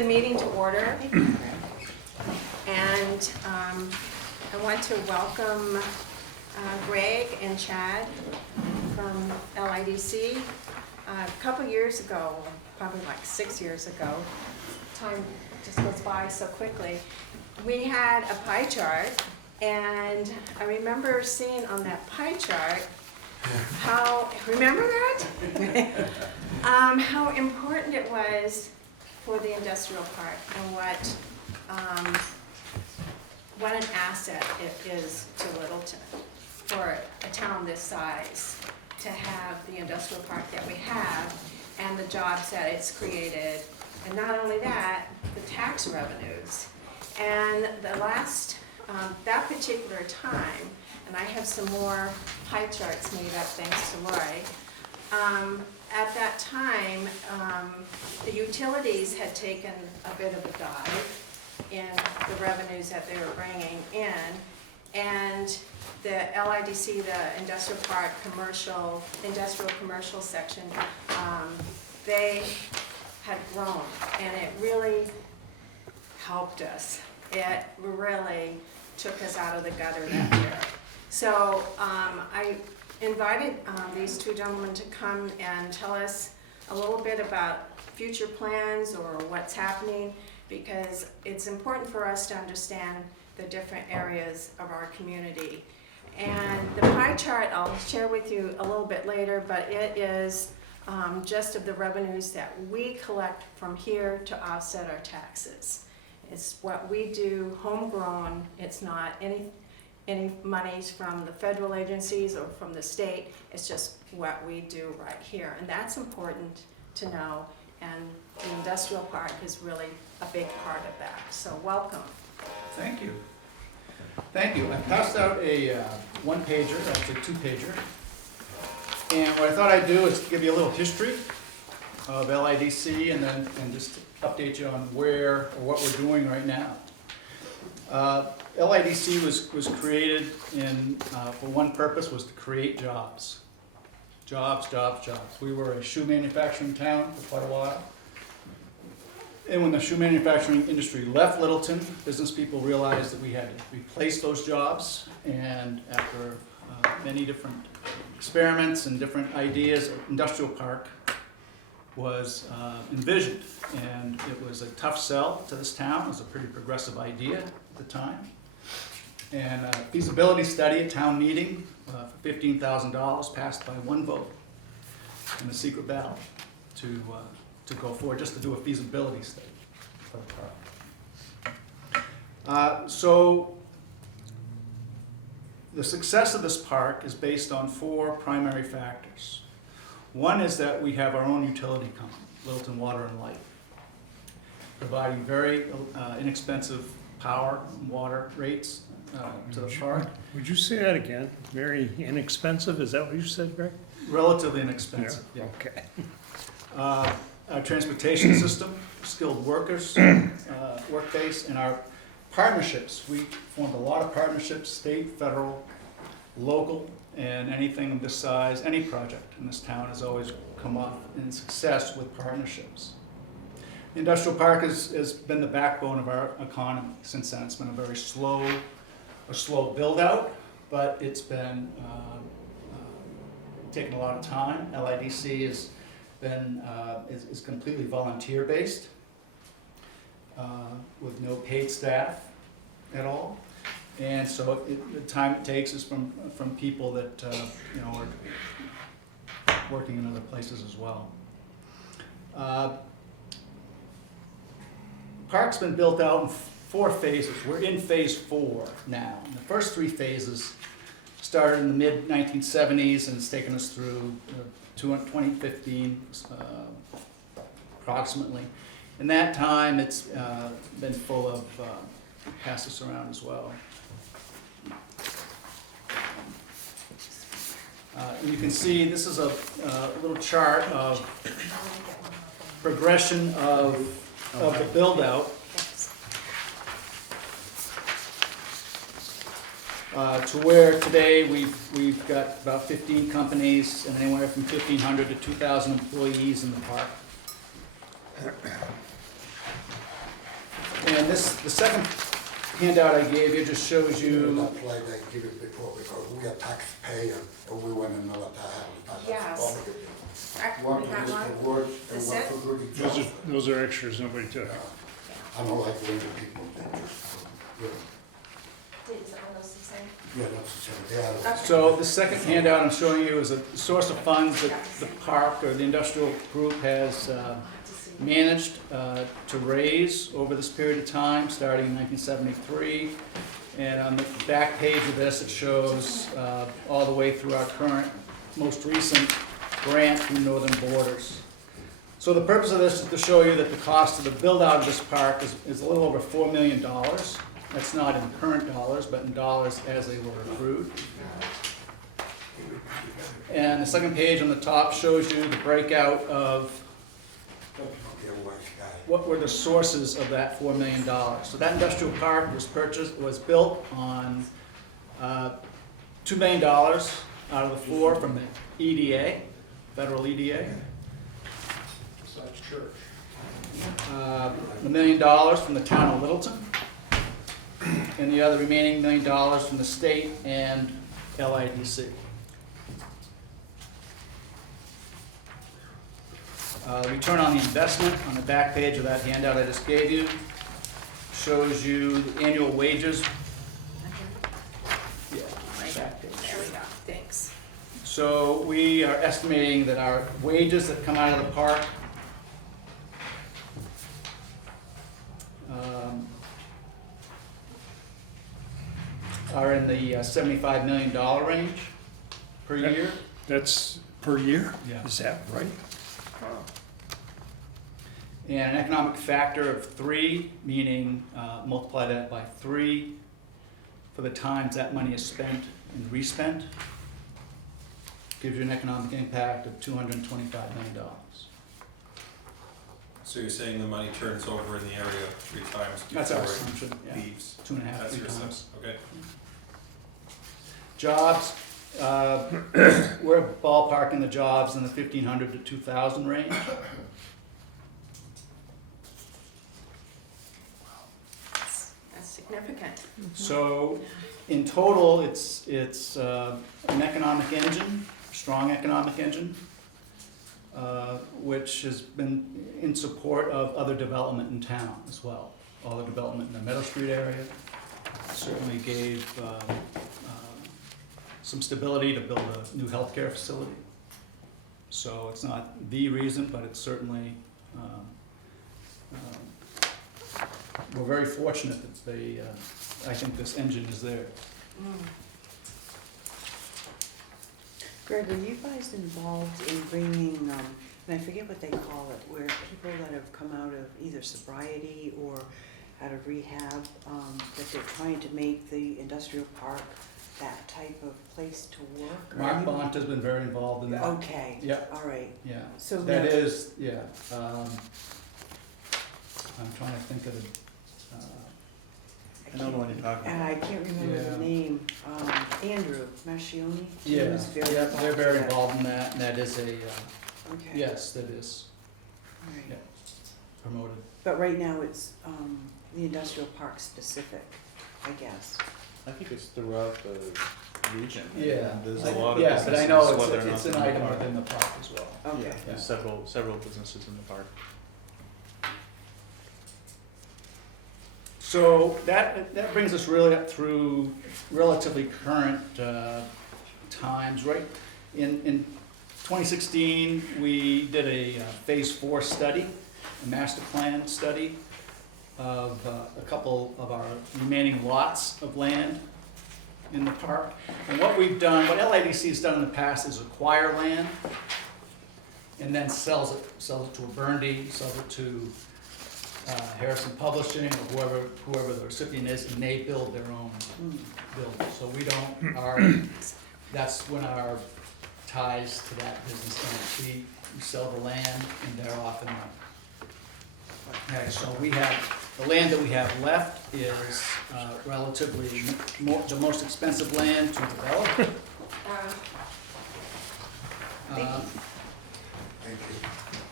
the meeting to order. And I want to welcome Greg and Chad from LIDC. A couple years ago, probably like 6 years ago, time just goes by so quickly, we had a pie chart, and I remember seeing on that pie chart how, remember that? How important it was for the industrial park and what an asset it is to Littleton for a town this size to have the industrial park that we have and the jobs that it's created. And not only that, the tax revenues. And the last, that particular time, and I have some more pie charts made up thanks to Roy. At that time, the utilities had taken a bit of a dive in the revenues that they were bringing in, and the LIDC, the industrial park industrial commercial section, they had grown, and it really helped us. It really took us out of the gutter that year. So I invited these two gentlemen to come and tell us a little bit about future plans or what's happening, because it's important for us to understand the different areas of our community. And the pie chart I'll share with you a little bit later, but it is just of the revenues that we collect from here to offset our taxes. It's what we do homegrown. It's not any monies from the federal agencies or from the state. It's just what we do right here. And that's important to know. And the industrial park is really a big part of that. So welcome. Thank you. Thank you. I passed out a one-pager, actually two-pager. And what I thought I'd do is give you a little history of LIDC and just update you on where or what we're doing right now. LIDC was created for one purpose, was to create jobs. Jobs. We were a shoe manufacturing town for quite a while. And when the shoe manufacturing industry left Littleton, business people realized that we had to replace those jobs. And after many different experiments and different ideas, industrial park was envisioned. And it was a tough sell to this town. It was a pretty progressive idea at the time. And a feasibility study at town meeting for $15,000 passed by one vote in a secret ballot to go forward, just to do a feasibility study for the park. So the success of this park is based on four primary factors. One is that we have our own utility company, Littleton Water and Light, providing very inexpensive power and water rates to the park. Would you say that again? Very inexpensive, is that what you said, Greg? Relatively inexpensive, yeah. Okay. Our transportation system, skilled workers, work base, and our partnerships. We formed a lot of partnerships, state, federal, local, and anything of this size, any project in this town has always come off in success with partnerships. The industrial park has been the backbone of our economy since then. It's been a very slow build out, but it's been taken a lot of time. LIDC is completely volunteer based with no paid staff at all, and so the time it takes is from people that are working in other places as well. Park's been built out in 4 phases. We're in phase 4 now. And the first 3 phases started in the mid 1970s and it's taken us through 2015 approximately. In that time, it's been full of, pass this around as well. You can see this is a little chart of progression of the build out to where today we've got about 15 companies and anywhere from 1,500 to 2,000 employees in the park. And this, the second handout I gave you just shows you, That's why they give it before, because we are taxpayer and we want another tax. Yes. One We for got good one. for words and That's one it? for good Those job. are, those are extras nobody took. I don't like when the people that just, yeah, Is that one of those the same? yeah, that's the same, yeah. so the second handout I'm showing you is a source of funds that the park or the industrial group has managed to raise over this period of time, starting in 1973. And on the back page of this, it shows all the way through our current, most recent grant through Northern Borders. So the purpose of this is to show you that the cost of the build-out of this park is a little over $4 million. That's not in current dollars, but in dollars as they were accrued. And the second page on the top shows you the breakout of what were the sources of that $4 million. So that industrial park was built on $2 million out of the 4 from the EDA, federal EDA. Besides church. $1 million from the town of Littleton, and the other remaining $1 million from the state and LIDC. Return on the investment on the back page of that handout I just gave you shows you the annual wages. Yeah, back page. There we go, thanks. So we are estimating that our wages that come out of the park are in the $75 million range per year. That's per year? Yeah. Is that right? And an economic factor of 3, meaning multiply that by 3 for the times that money is spent and respent, gives you an economic impact of $225 million. So you're saying the money turns over in the area 3 times That's our before assumption, it yeah. leaves? 2.5, That's 3 your times. assumption, okay. Jobs, we're ballparking the jobs in the 1,500 to 2,000 range. That's significant. So in total, it's an economic engine, strong economic engine, which has been in support of other development in town as well. All the development in the Meadow Street area certainly gave some stability to build a new healthcare facility. So it's not the reason, but it's certainly, we're very fortunate that they, I think this engine is there. Greg, are you guys involved in bringing, and I forget what they call it, where people that have come out of either sobriety or out of rehab, that they're trying to make the industrial park that type of place to work? Are Mark you- Bont has been very involved in that. Okay. Yeah. All right. Yeah, So that now- is, yeah. I'm trying to think of the, I know the one you're talking And I can't remember Yeah. the name, Andrew Mascioni? He yeah, was very yeah, they're very in that. involved in that, and that is a, Okay. yes, that is All right. yeah. promoted. But right now, it's the industrial park specific, I guess. I think it's throughout the region. Yeah. There's a lot of Yeah, businesses, but I know whether or not it's an they're in the item park. within the park as well. Okay. Yeah, there's several businesses in the park. So that brings us really up through relatively current times, right? In 2016, we did a Phase 4 study, a master plan study of a couple of our remaining lots of land in the park. And what we've done, what LIDC has done in the past is acquire land and then sells it to a Burndy, sells it to Harrison Publishing, or whoever the recipient is, and they build their own building. So we don't, that's when our ties to that business ends. We sell the land and they're off and running. Okay, so we have, the land that we have left is relatively the most expensive land to develop. Thank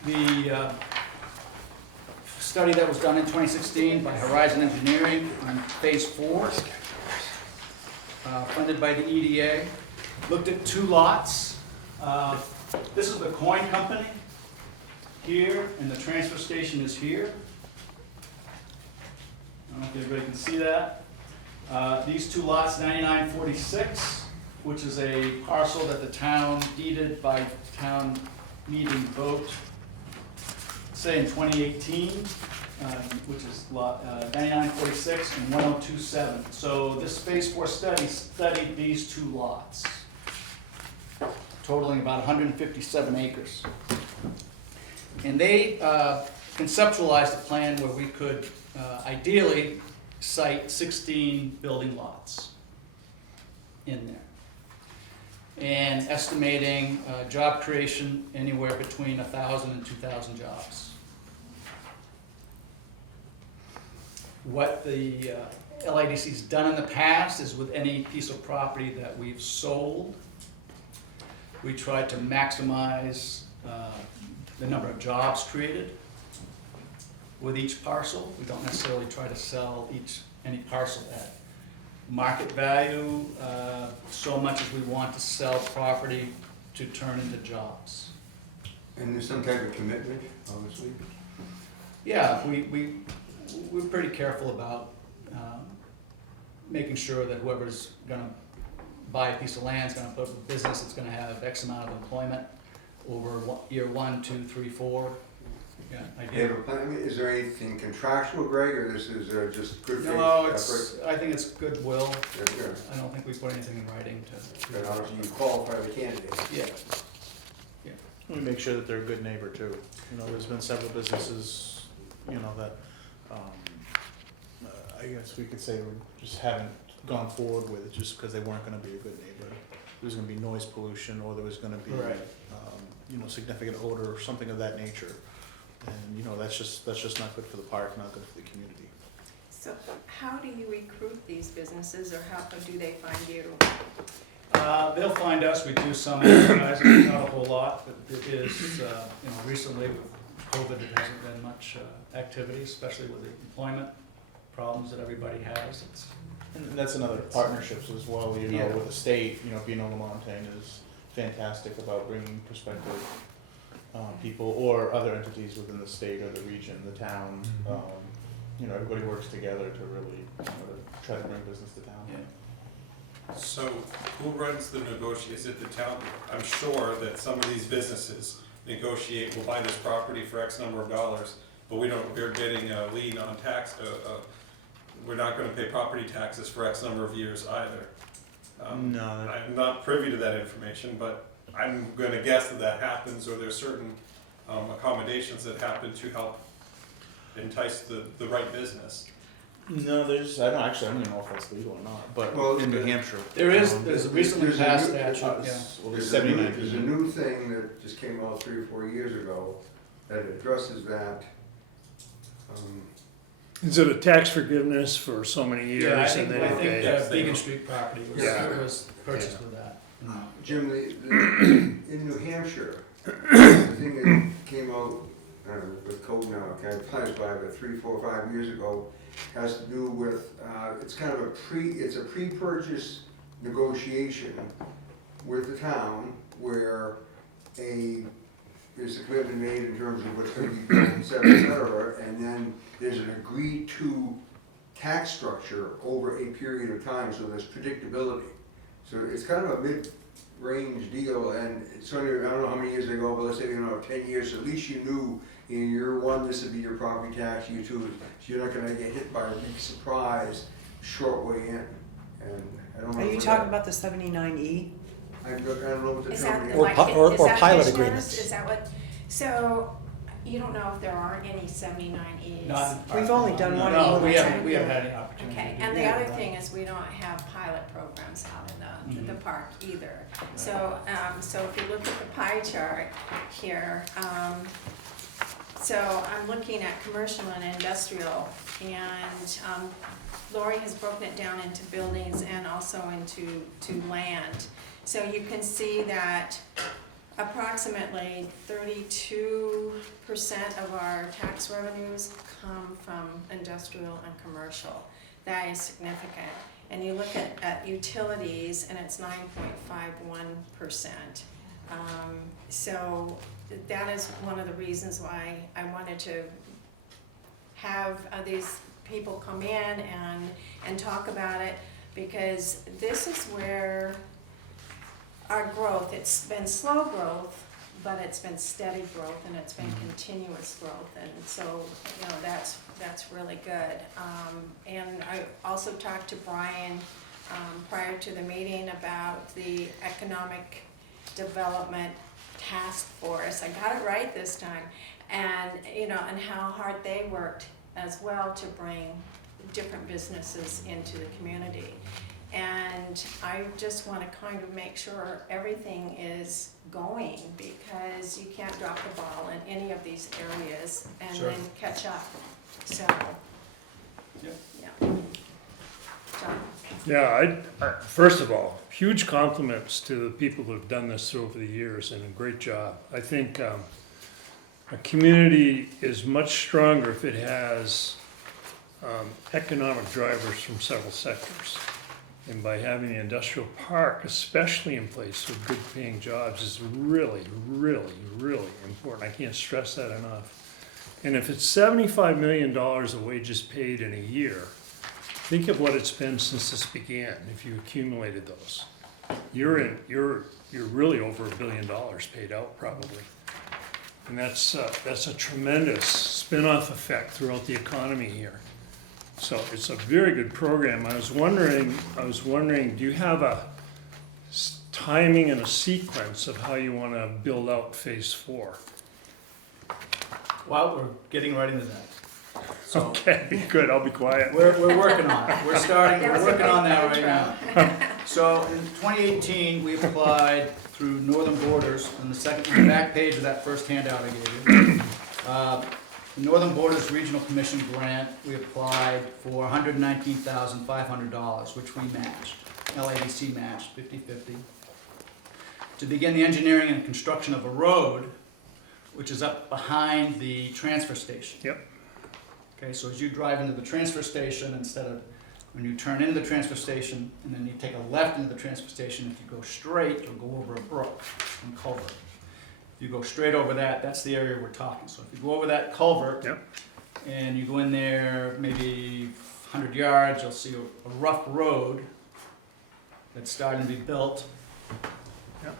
you. The study that was done in 2016 by Horizon Engineering on Phase 4, funded by the EDA. Looked at 2 lots. This is the coin company here, and the transfer station is here. I don't know if everybody can see that. These 2 lots, 9946, which is a parcel that the town deeded by town meeting vote, say in 2018, which is lot 9946 and 1027. So this Phase 4 study studied these 2 lots, totaling about 157 acres. And they conceptualized a plan where we could ideally site 16 building lots in there. And estimating job creation anywhere between 1,000 and 2,000 jobs. What the LIDC's done in the past is with any piece of property that we've sold, we tried to maximize the number of jobs created with each parcel. We don't necessarily try to sell any parcel at market value, so much as we want to sell property to turn into jobs. And there's some type of commitment, obviously. Yeah, we're pretty careful about making sure that whoever's gonna buy a piece of land is gonna put a business that's gonna have X amount of employment over year 1, 2, 3, 4. Yeah, I Do you have do. a plan? I mean, is there anything contractual, Greg, or this is just good faith No, effort? I think it's goodwill. Yeah, sure. I don't think we put anything in writing to. And obviously you qualify the candidate. Yeah. We make sure that they're a good neighbor too. You know, there's been several businesses, you know, that, I guess we could say we just haven't gone forward with it just because they weren't gonna be a good neighbor. There was gonna be noise pollution, or there was gonna be, Right. you know, significant odor or something of that nature. And, you know, that's just not good for the park, not good for the community. So how do you recruit these businesses, or how do they find you? They'll find us. We do some advertising, not a whole lot, but it is, recently with COVID, it hasn't been much activity, especially with the employment problems that everybody has. And that's another partnerships as well, you know, Yeah. with the state, you know, Bino Lamontagne is fantastic about bringing prospective people or other entities within the state or the region, the town. You know, everybody works together to really, you know, to try to bring business to town. Yeah. So who runs the negotiation? Is it the town? I'm sure that some of these businesses negotiate, we'll buy this property for X number of dollars, but we're getting a lien on tax, we're not gonna pay property taxes for X number of years either. No, I'm not privy to that information, but I'm gonna guess that happens, or there's certain accommodations that happen to help entice the right business. no, there's, I don't even know if that's legal or not, but Well, in New Hampshire. There's a recently There's a passed new- statute, yeah. Well, there's There's a new- 79. There's a new thing that just came out 3 or 4 years ago that addresses that. Is it a tax forgiveness for so many years? Yeah, I and think, then, I think okay. Yes, they Beacon will. Street property was, Yeah. was purchased with that. Jim, in New Hampshire, the thing that came out, I don't know, with code now, okay, applies by about 3, 4, 5 years ago, has to do with, it's kind of it's a pre-purchase negotiation with the town where there's a commitment made in terms of what's gonna be built, et cetera, and then there's an agreed to tax structure over a period of time, so there's predictability. So it's kind of a mid-range deal, and it's only, I don't know how many years ago, but let's say, 10 years, at least you knew in year 1, this would be your property tax, year 2, so you're not gonna get hit by a big surprise short way in. And I don't know. Are you talking about the 79E? I don't know what the Is term that is. the, like, or is that pilot commissioners? agreements. Is that what, so you don't know if there are any 79Es? Not- We've only done no, one No, in we Littleton. haven't had any opportunity. Okay, to do and the that, other right. thing is we don't have pilot programs out in the Mhm. park either. So, so if you look at the pie chart here, so I'm looking at commercial and industrial, and Lori has broken it down into buildings and also into land. So you can see that approximately 32% of our tax revenues come from industrial and commercial. That is significant. And you look at utilities, and it's 9.51%. So that is one of the reasons why I wanted to have these people come in and talk about it, because this is where our growth, it's been slow growth, but it's been steady growth, and it's been continuous growth, and so, you know, that's really good. And I also talked to Brian prior to the meeting about the Economic Development Task Force. I got it right this time. And, you know, and how hard they worked as well to bring different businesses into the community. And I just want to kind of make sure everything is going, because you can't drop the ball in any of these areas and Sure. then catch up. So, Yep. yeah. John? Yeah, first of all, huge compliments to the people who have done this over the years, and a great job. I think a community is much stronger if it has economic drivers from several sectors. And by having the industrial park, especially in place with good paying jobs, is really, really, really important. I can't stress that enough. And if it's $75 million of wages paid in a year, think of what it's been since this began, if you accumulated those. You're really over $1 billion paid out probably. And that's a tremendous spin-off effect throughout the economy here. So it's a very good program. I was wondering, do you have a timing and a sequence of how you want to build out phase 4? Well, we're getting right into that. So Okay, good, I'll be quiet. we're working on it. We're That was a working great on that right intro. now. So in 2018, we applied through Northern Borders, on the back page of that first handout I gave you. The Northern Borders Regional Commission grant, we applied for $119,500, which we matched. LADC matched 50-50. To begin the engineering and construction of a road, which is up behind the transfer station. Yep. Okay, so as you drive into the transfer station, instead of, when you turn into the transfer station, and then you take a left into the transfer station, if you go straight, you'll go over a brook and culvert. If you go straight over that, that's the area we're talking. So if you go over that culvert, Yep. and you go in there maybe 100 yards, you'll see a rough road that's starting to be built. Yep.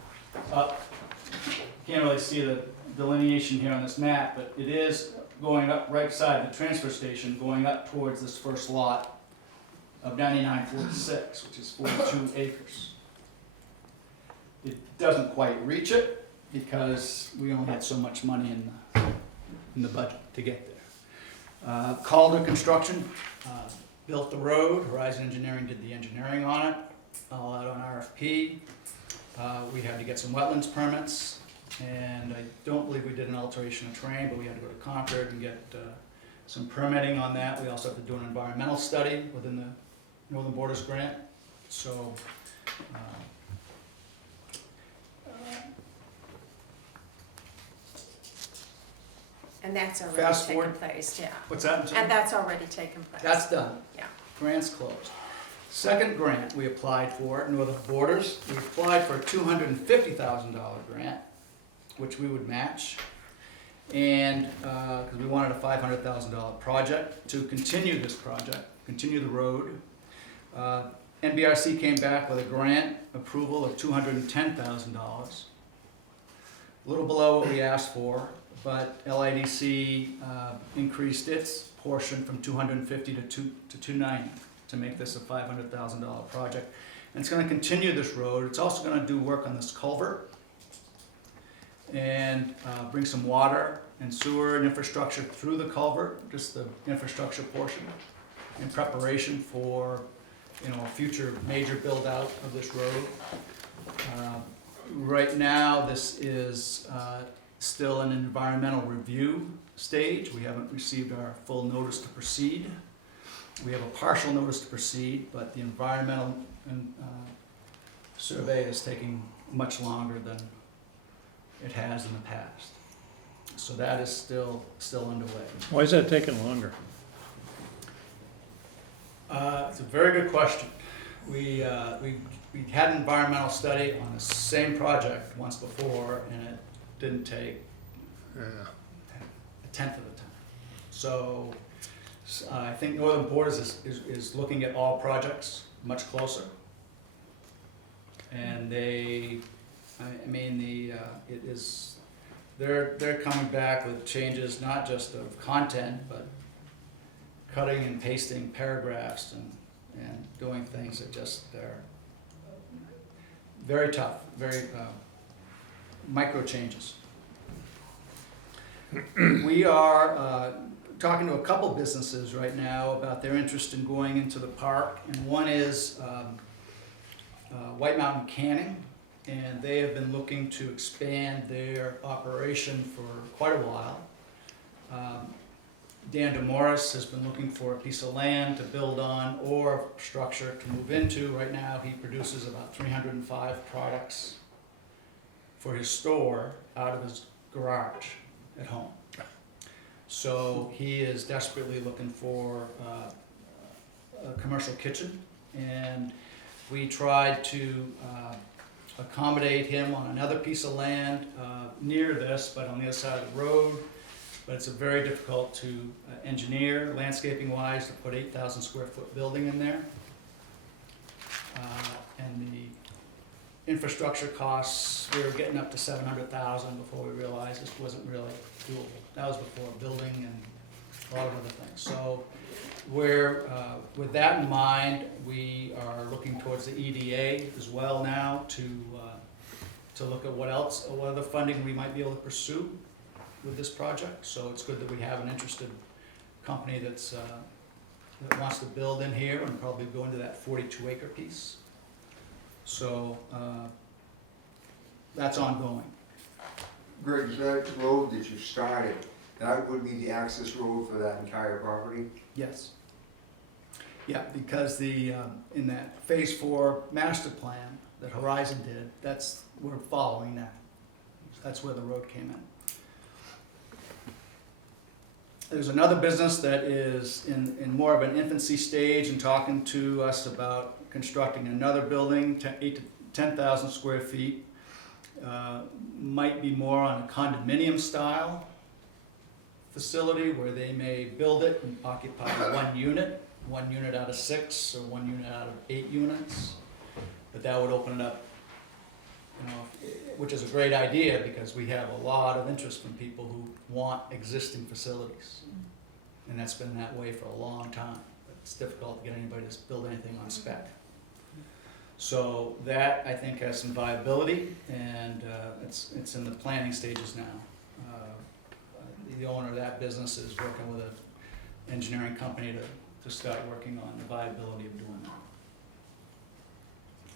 Up. You can't really see the delineation here on this map, but it is going up right beside the transfer station, going up towards this first lot of 9946, which is 42 acres. It doesn't quite reach it because we only had so much money in the budget to get there. Calder Construction built the road. Horizon Engineering did the engineering on it, all out on RFP. We had to get some wetlands permits. And I don't believe we did an alteration of terrain, but we had to go to Concord and get some permitting on that. We also have to do an environmental study within the Northern Borders grant. So, And that's already Fast taken forward. place, yeah. what's that? And that's already taken place. That's done. Yeah. Grant's closed. Second grant we applied for, Northern Borders, we applied for a $250,000 grant, which we would match. And, because we wanted a $500,000 project to continue this project, continue the road. NBRC came back with a grant approval of $210,000. A little below what we asked for, but LIDC increased its portion from $250,000 to $290,000 to make this a $500,000 project. And it's going to continue this road. It's also going to do work on this culvert and bring some water and sewer and infrastructure through the culvert, just the infrastructure portion, in preparation for, you know, a future major build out of this road. Right now, this is still an environmental review stage. We haven't received our full notice to proceed. We have a partial notice to proceed, but the environmental survey is taking much longer than it has in the past. So that is still underway. Why is that taking longer? It's a very good question. We had an environmental study on the same project once before, and it didn't take Yeah. a tenth of the time. So I think Northern Borders is looking at all projects much closer. And it is, they're coming back with changes, not just of content, but cutting and pasting paragraphs and doing things that just, they're very tough, very micro changes. We are talking to a couple businesses right now about their interest in going into the park, and one is White Mountain Canning, and they have been looking to expand their operation for quite a while. Dan DeMorris has been looking for a piece of land to build on or structure to move into. Right now, he produces about 305 products for his store out of his garage at home. So he is desperately looking for a commercial kitchen, and we tried to accommodate him on another piece of land near this, but on the other side of the road. But it's very difficult to engineer landscaping wise to put 8,000 square foot building in there. And the infrastructure costs, we were getting up to 700,000 before we realized this wasn't really doable. That was before building and a lot of other things. So we're, with that in mind, we are looking towards the EDA as well now to look at what other funding we might be able to pursue with this project. So it's good that we have an interested company that wants to build in here and probably go into that 42-acre piece. So that's ongoing. Greg, is that road that you started, that would be the access road for that entire property? Yes. Yeah, because the in that Phase 4 master plan that Horizon did, we're following that. That's where the road came in. There's another business that is in more of an infancy stage and talking to us about constructing another building, 8 to 10,000 square feet. Might be more on a condominium style facility where they may build it and occupy one unit out of 6 or 1 unit out of 8 units. But that would open it up, which is a great idea because we have a lot of interest from people who want existing facilities. And that's been that way for a long time. It's difficult to get anybody to build anything on spec. So that, I think, has some viability, and it's in the planning stages now. The owner of that business is working with an engineering company to start working on the viability of doing that.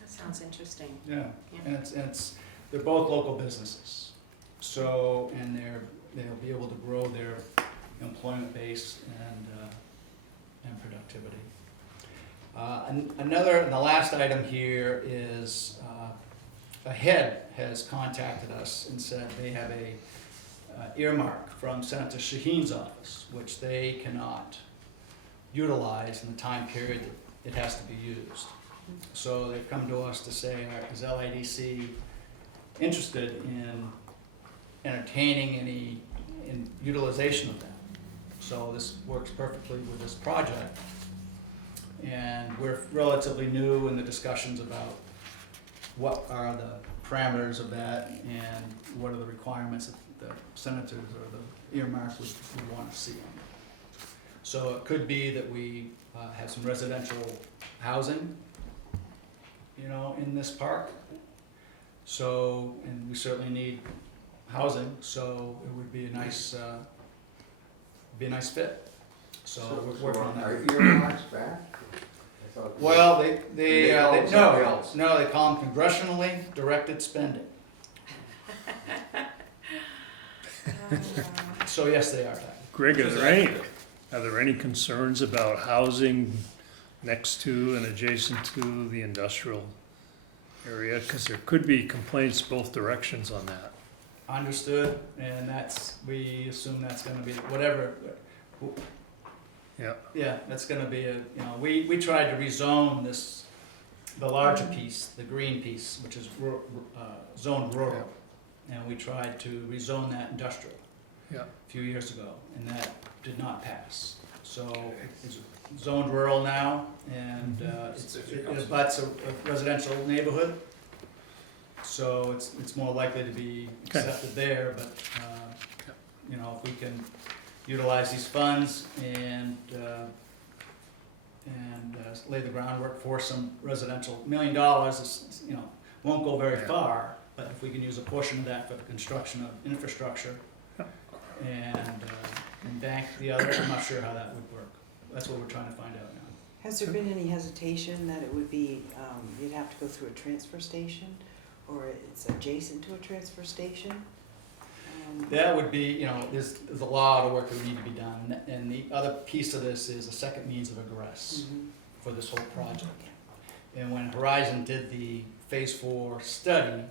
That sounds interesting. Yeah, Yeah. and they're both local businesses. So, and they'll be able to grow their employment base and productivity. The last item here is HED has contacted us and said they have a earmark from Senator Shaheen's office, which they cannot utilize in the time period that it has to be used. So they've come to us to say, is LIDC interested in entertaining any utilization of that? So this works perfectly with this project. And we're relatively new in the discussions about what are the parameters of that and what are the requirements that the senators or the earmark would want to see on it. So it could be that we have some residential housing, in this park. So, and we certainly need housing, so it would be a nice fit. So we're working on that. Are earmarks back? I thought- Well, they call them something no, else. no, they call them congressionally directed spending. So yes, they are back. Greg, are there any concerns about housing next to and adjacent to the industrial area? Because there could be complaints both directions on that. understood, and we assume that's gonna be whatever. Yeah. Yeah, that's gonna be we tried to rezone the larger piece, the green piece, which is zoned rural. And we tried to rezone that industrial Yeah. a few years ago, and that did not pass. So it's zoned rural now, and it abuts a residential neighborhood. So it's more likely to be accepted there, but, if we can utilize these funds and lay the groundwork for some residential, $1 million is, won't go very far, but if we can use a portion of that for the construction of infrastructure and bank the other, I'm not sure how that would work. That's what we're trying to find out now. Has there been any hesitation that it would be, you'd have to go through a transfer station, or it's adjacent to a transfer station? That would be, there's a lot of work that would need to be done, and the other piece of this is a second means of egress for this whole project. And when Horizon did the Phase 4 study,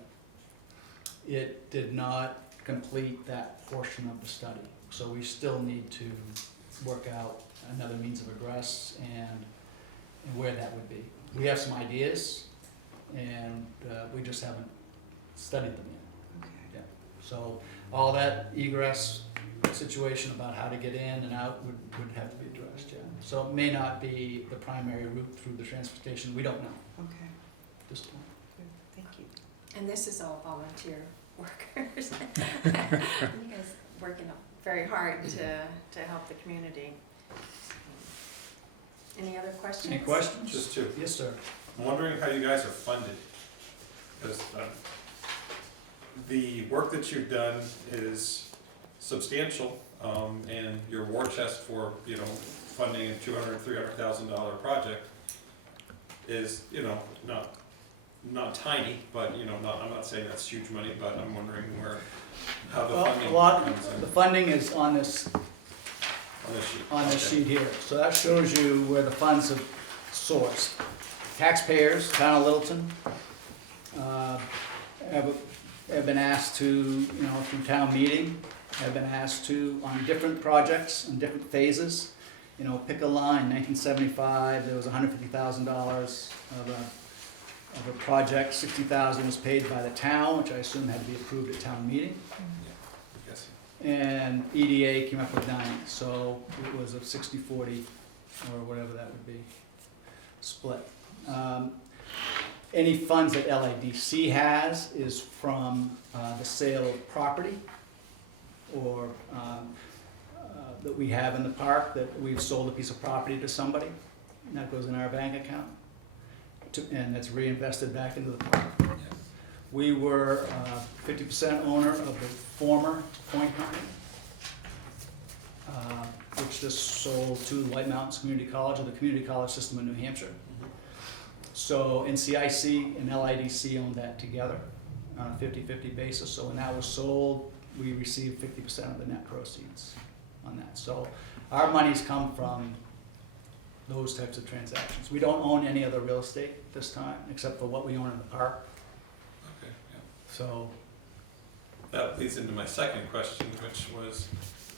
it did not complete that portion of the study. So we still need to work out another means of egress and where that would be. We have some ideas, and we just haven't studied them yet. Okay. So all that egress situation about how to get in and out would have to be addressed, yeah. So it may not be the primary route through the transfer station, we don't know Okay, at this point. good, thank you. And this is all volunteer workers. You guys working very hard to help the community. Any other questions? Any questions? Just two. Yes, sir. I'm wondering how you guys are funded, because the work that you've done is substantial, and your war chest for, funding a $200,000, $300,000 project is, not tiny, but, I'm not saying that's huge money, but I'm wondering how the funding comes in The funding is on this on this sheet. sheet here. So that shows you where the funds have sourced. Taxpayers, town of Littleton, have been asked to, through town meeting, have been asked to, on different projects, on different phases, pick a line. 1975, there was $150,000 of a project. $60,000 was paid by the town, which I assume had to be approved at town meeting. Yes. And EDA came up with 90, so it was a 60-40, or whatever that would be, split. Any funds that LIDC has is from the sale of property, or that we have in the park, that we've sold a piece of property to somebody, and that goes in our bank account, and that's reinvested back into the park. We were 50% owner of the former Point Company, which just sold to White Mountains Community College, or the community college system in New Hampshire. So NCIC and LIDC owned that together on a 50-50 basis. So when that was sold, we received 50% of the net proceeds on that. So our monies come from those types of transactions. We don't own any other real estate this time, except for what we own in the park. Okay, yeah. So That leads into my second question, which was,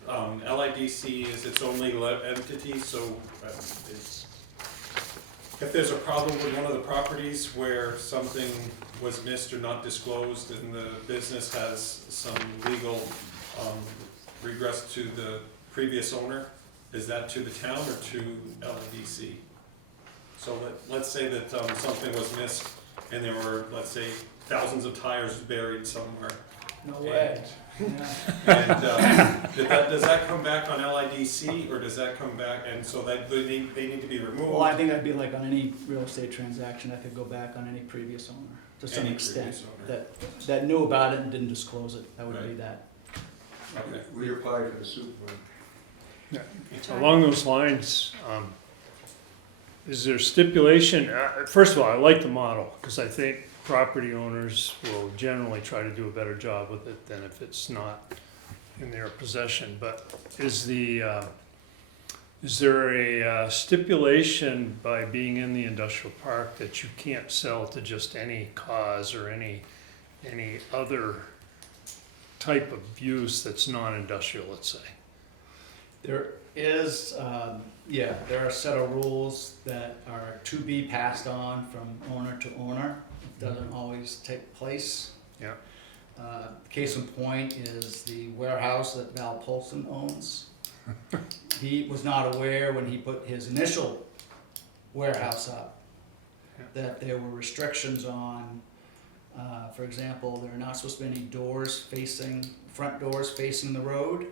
LIDC is its own legal entity, so if there's a problem with one of the properties where something was missed or not disclosed and the business has some legal regress to the previous owner, is that to the town or to LIDC? So let's say that something was missed and there were, let's say, thousands of tires buried somewhere. no way. And does that come back on LIDC, or does that come back, and so that they need to be removed? Well, I think that'd be like on any real estate transaction, that could go back on any previous owner, to some Any extent. previous That knew about it and didn't disclose it, that would be Right. that. Okay. We applied for the superfund. Along those lines, is there stipulation, first of all, I like the model, because I think property owners will generally try to do a better job with it than if it's not in their possession, but is there a stipulation by being in the industrial park that you can't sell to just any cause or any other type of use that's non-industrial, let's say? There is, there are a set of rules that are to be passed on from owner to owner. It doesn't always take place. Yeah. Case in point is the warehouse that Val Polson owns. He was not aware when he put his initial warehouse up that there were restrictions on, for example, there are not supposed to be any front doors facing the road.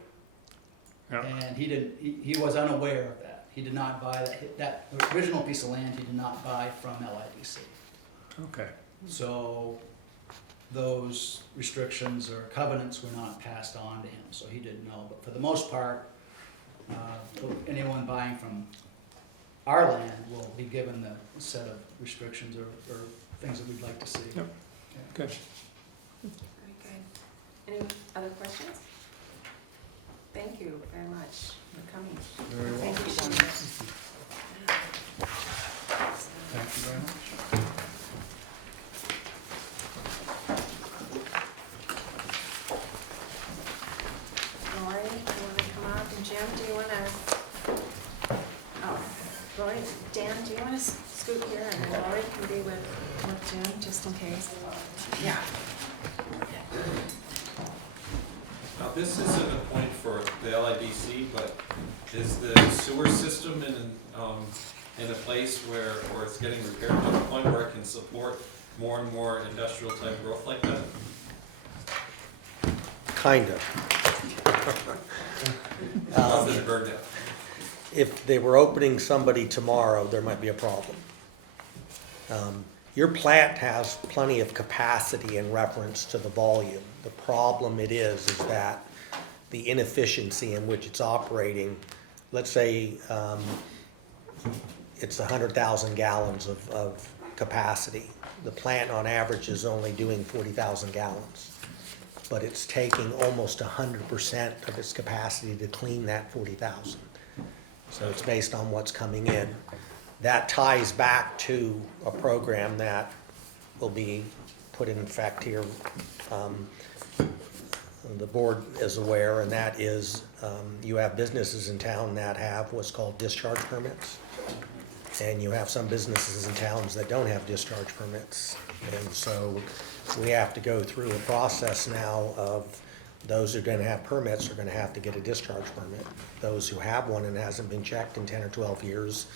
Yeah. And he was unaware of that. He did not buy that original piece of land, he did not buy from LIDC. Okay. So those restrictions or covenants were not passed on to him, so he didn't know. But for the most part, anyone buying from our land will be given the set of restrictions or things that we'd like to see. Yep. Good. Very good. Any other questions? Thank you very much for coming. Very Thank you, welcome. Shonda. Thank you very much. Lori, do you want to come up? And Jim, do you want to? Oh, Lori, Dan, do you want to scoot here? And then Lori can be with Jim, just in case. Yeah. Now, this isn't a point for the LIDC, but is the sewer system in a place where it's getting repaired to the point where it can support more and more industrial type growth like that? Kind of. How does it burn down? If they were opening somebody tomorrow, there might be a problem. Your plant has plenty of capacity in reference to the volume. The problem it is that the inefficiency in which it's operating, let's say it's 100,000 gallons of capacity. The plant on average is only doing 40,000 gallons, but it's taking almost 100% of its capacity to clean that 40,000. So it's based on what's coming in. That ties back to a program that will be put in effect here. The board is aware, and that is you have businesses in town that have what's called discharge permits. And you have some businesses in towns that don't have discharge permits. And so we have to go through a process now of those who are gonna have permits are gonna have to get a discharge permit. Those who have one and hasn't been checked in 10 or 12 years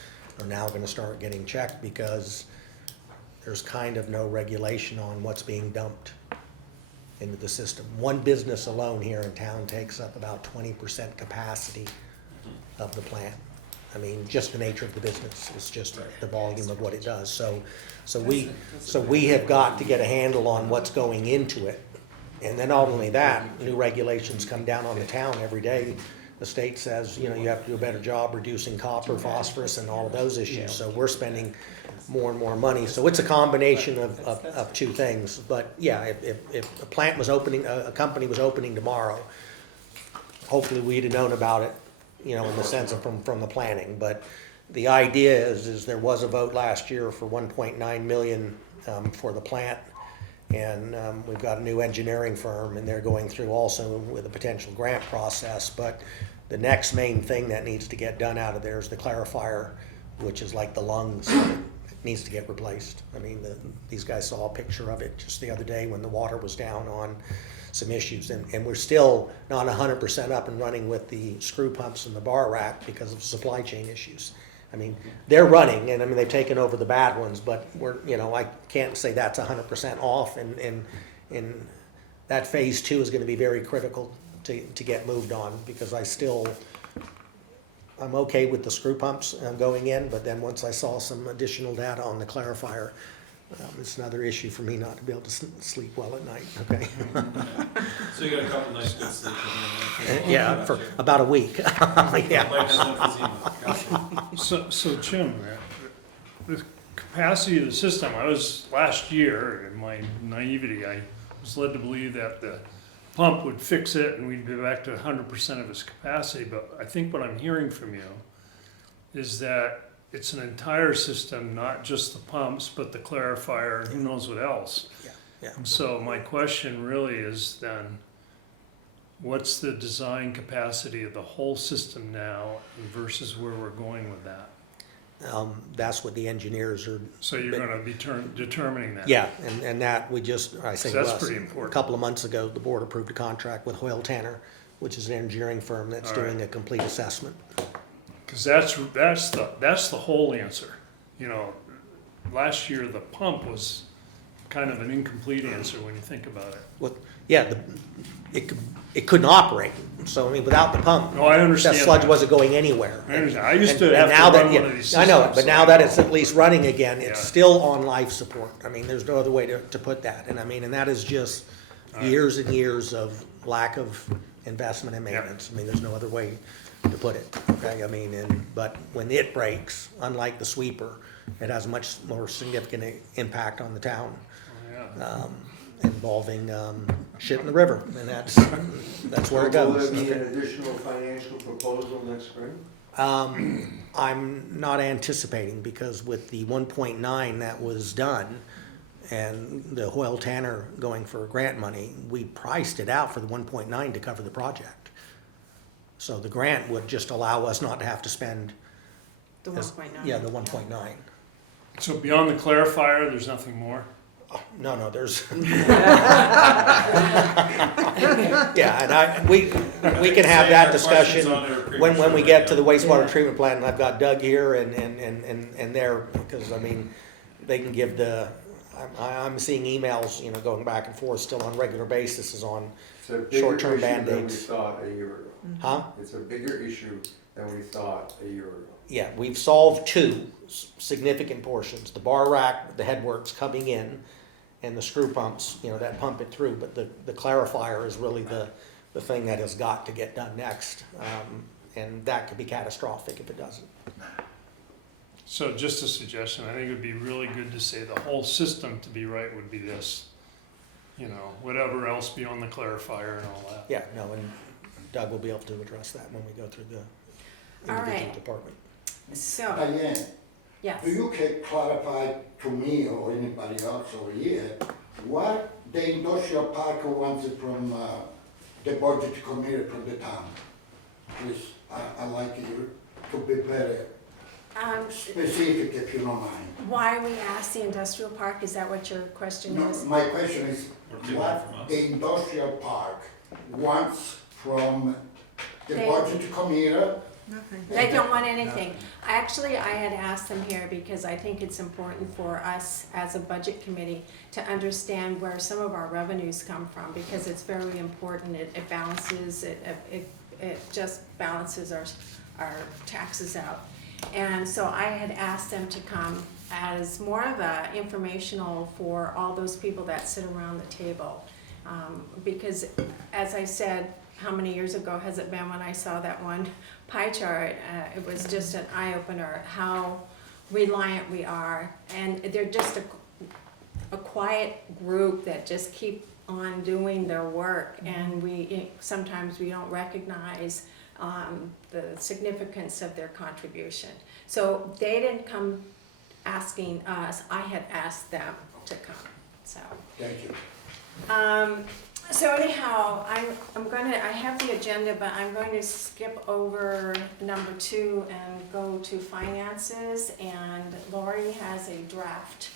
are now gonna start getting checked because there's kind of no regulation on what's being dumped into the system. One business alone here in town takes up about 20% capacity of the plant. I mean, just the nature of the business, it's just the volume of what it does. So we have got to get a handle on what's going into it. And then not only that, new regulations come down on the town every day. The state says, you have to do a better job reducing copper, phosphorus, and all of those issues. So we're spending more and more money. So it's a combination of two things. But yeah, if a plant was opening, a company was opening tomorrow, hopefully we'd have known about it, in the sense of from the planning. But the idea is there was a vote last year for 1.9 million for the plant. And we've got a new engineering firm, and they're going through also with a potential grant process. But the next main thing that needs to get done out of there is the clarifier, which is like the lungs. It needs to get replaced. I mean, these guys saw a picture of it just the other day when the water was down on some issues. And we're still not 100% up and running with the screw pumps and the bar rack because of supply chain issues. I mean, they're running, and they've taken over the bad ones, but I can't say that's 100% off, and that phase 2 is going to be very critical to get moved on, because I'm okay with the screw pumps going in, but then once I saw some additional data on the clarifier, it's another issue for me not to be able to sleep well at night, okay? So you got a couple nights good sleep. Yeah, for about a week, yeah. So Jim, the capacity of the system, last year, in my naivety, I was led to believe that the pump would fix it and we'd be back to 100% of its capacity. But I think what I'm hearing from you is that it's an entire system, not just the pumps, but the clarifier, and who knows what else. Yeah. And so my question really is then, what's the design capacity of the whole system now versus where we're going with that? That's what the engineers are, So you're gonna be determining that? yeah, and that we just, I think, So that's Russ, pretty a important. couple of months ago, the board approved a contract with Hoyle Tanner, which is an engineering firm that's All right. doing a complete assessment. Cause that's the whole answer. You know, last year the pump was kind of an incomplete answer when you think about it. With, yeah, it couldn't operate, so I mean, without the pump, No, I that understand sludge that. wasn't going anywhere. I understand. I used to And have now to that- run yeah, one of these I know it, systems, but so now I that know. it's at least running again, it's Yeah. still on life support. I mean, there's no other way to put that, and I mean, and that is just years and years of lack of investment and Yeah. maintenance. I mean, there's no other way to put it, okay? I mean, but when it breaks, unlike the sweeper, it has a much more significant impact on the town, Oh, yeah. involving, shit in the river, and that's where it Will goes. there be an additional financial proposal next spring? I'm not anticipating, because with the 1.9 that was done and the Hoyle Tanner going for grant money, we priced it out for the 1.9 to cover the project. So the grant would just allow us not to have to spend, The 1.9. yeah, the 1.9. So beyond the clarifier, there's nothing more? No, there's. Yeah, and we can have that discussion when we get to the wastewater treatment plant, and I've got Doug here and there, because I mean, they can give I'm seeing emails, you know, going back and forth still on a regular basis is on, It's a bigger Short-term issue than we Band-Aids. thought a year ago. huh? It's a bigger issue than we thought a year ago. Yeah, we've solved two significant portions, the bar rack, the headworks coming in, and the screw pumps, you know, that pump it through, but the clarifier is really the thing that has got to get done next. And that could be catastrophic if it doesn't. So just a suggestion, I think it would be really good to say the whole system to be right would be this. You know, whatever else beyond the clarifier and all that. Yeah, no, and Doug will be able to address that when we go through the All individual right. department. So, Diane, yes. do you can clarify to me or anybody else over here, what the industrial park wants from the budget committee from the town? Please, I like you to be very specific if you don't mind. Why we asked the industrial park, is that what your question No, is? my question is, What do you what want from us? the industrial park wants from the They- budget committee? They don't want anything. Actually, I had asked them here because I think it's important for us as a budget committee to understand where some of our revenues come from, because it's very important. It balances, it just balances our taxes out. And so I had asked them to come as more of a informational for all those people that sit around the table. Because as I said, how many years ago has it been when I saw that one pie chart? It was just an eye-opener how reliant we are. And they're just a quiet group that just keep on doing their work. And sometimes we don't recognize the significance of their contribution. So they didn't come asking us, I had asked them to come, so. Thank you. So anyhow, I have the agenda, but I'm going to skip over number 2 and go to finances, and Lori has a draft,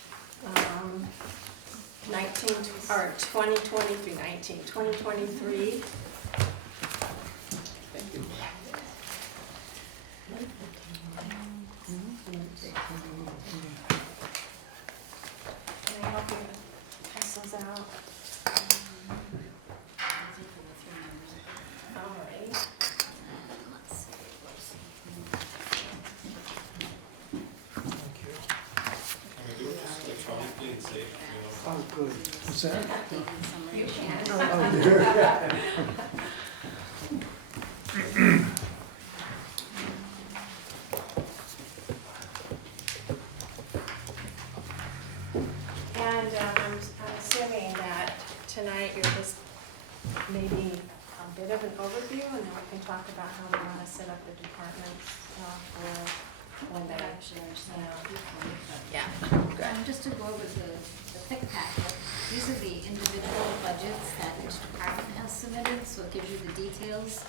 2023. Can I help you pass those out? Alright. Can we do it just electronically and safe, you know? Oh, good. What's that? You can. And I'm assuming that tonight you're just maybe a bit of an overview, and then we can talk about how we want to set up the departments for when they, yeah. Just to go over the thick packet, these are the individual budgets that each department has submitted, so so it gives you the details.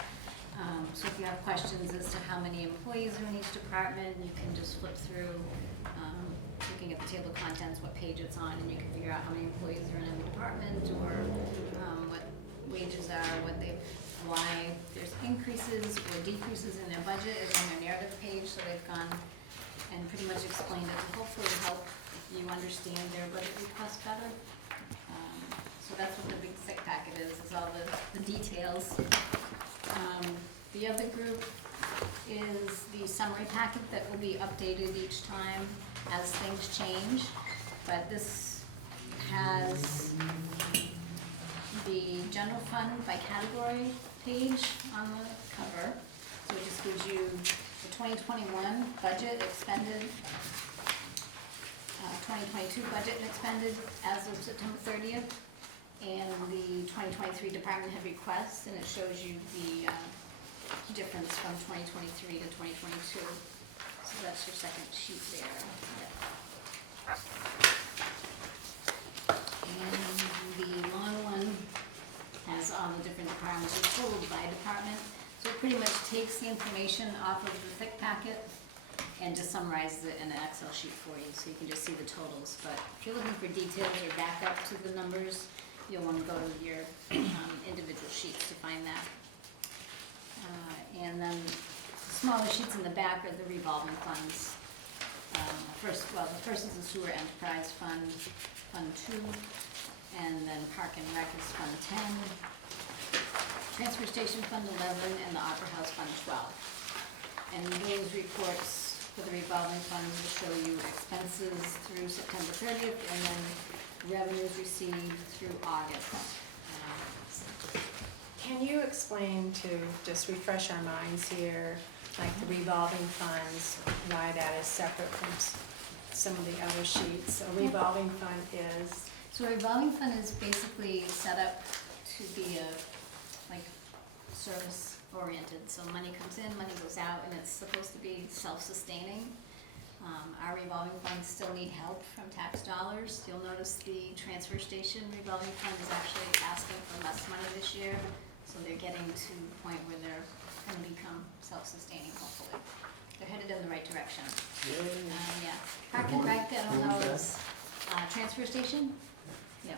So if you have questions as to how many employees are in each department, you can just flip through, looking at the table of contents, what page it's on, and you can figure out how many employees are in every department, or what wages are, why there's increases or decreases in their budget is on their narrative page, so they've gone and pretty much explained it to hopefully help you understand their budget request better. So that's what the big thick packet is all the details. The other group is the summary packet that will be updated each time as things change. But this has the general fund by category page on the cover. So it just gives you the 2021 budget expended, 2022 budget and expended as of September 30th, and the 2023 department head requests, and it shows you the difference from 2023 to 2022. So that's your second sheet there. And the long one has all the different departments, it's totaled by department. So it pretty much takes the information off of the thick packet and just summarizes it in an Excel sheet for you, so you can just see the totals. But if you're looking for details or back up to the numbers, you'll want to go to your individual sheets to find that. And then the smaller sheets in the back are the revolving funds. The first is the sewer enterprise fund, Fund 2, and then Park and Rec is Fund 10, Transfer Station Fund 11, and the Opera House Fund 12. And those reports for the revolving funds will show you expenses through September 30th, and then revenues received through August. Can you explain to, just refresh our minds here, like the revolving funds, why that is separate from some of the other sheets? A revolving fund is, So a revolving fund is basically set up to be service oriented. So money comes in, money goes out, and it's supposed to be self-sustaining. Our revolving funds still need help from tax dollars. You'll notice the transfer station revolving fund is actually asking for less money this year. So they're getting to the point where they're gonna become self-sustaining, hopefully. They're headed in the right direction. Yeah. Park and Rec, I don't know, is, transfer station? Yeah.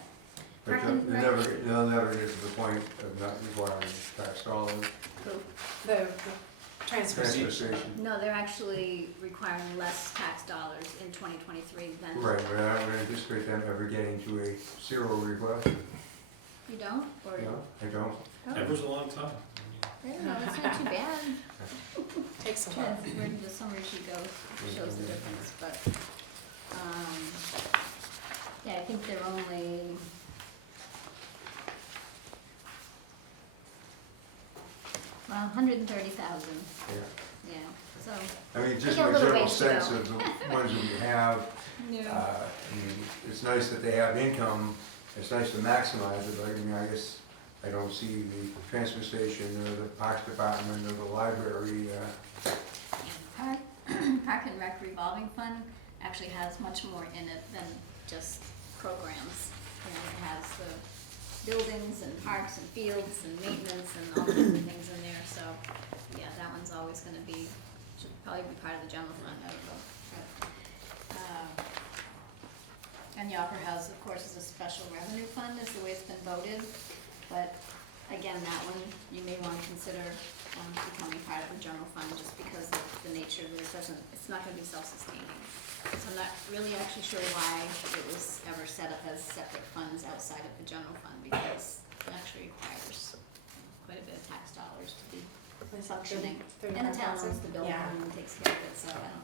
But Park and Rec. they'll never get to the point of not requiring tax dollars. the transfer Transfer station. station. No, they're actually requiring less tax dollars in 2023 than. Right, but I don't anticipate them ever getting to a zero request. You don't? Or? No, I don't. Oh, Ever's a long time. no, it's not too bad. Takes a while. Where the summary sheet goes, shows the difference, but, yeah, I think they're only, well, 130,000, Yeah. yeah, so. I mean, just got a my little general ways to sense go. of the ones that we have, I mean, it's nice that they have income, it's nice to maximize it, but I mean, I guess I don't see the transfer station or the parks department or the library, Park and Rec revolving fund actually has much more in it than just programs. You know, it has the buildings and parks and fields and maintenance and all kinds of things in there, so, yeah, that one's always gonna be, should probably be part of the general fund, I don't know. And the Opera House, of course, is a special revenue fund, is the way it's been voted, but again, that one, you may wanna consider becoming part of the general fund, just because of the nature of it, it's not gonna be self-sustaining. So I'm not really actually sure why it was ever set up as separate funds outside of the general fund, because it actually requires quite a bit of tax dollars to be functioning. And the town owns the building Yeah. and takes care of it, so I don't.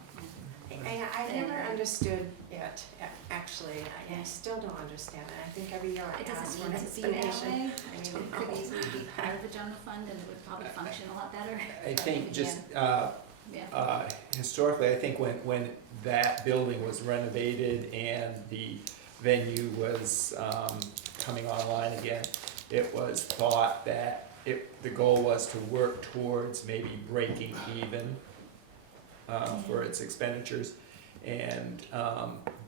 I never understood it, actually. I still don't understand it. I think every year I It ask for doesn't an need to be that way. explanation. I mean, it could easily be part of the general fund and it would probably function a lot better. I but think just, Yeah. historically, I think when that building was renovated and the venue was, coming online again, it was thought that the goal was to work towards maybe breaking even, for its expenditures. And,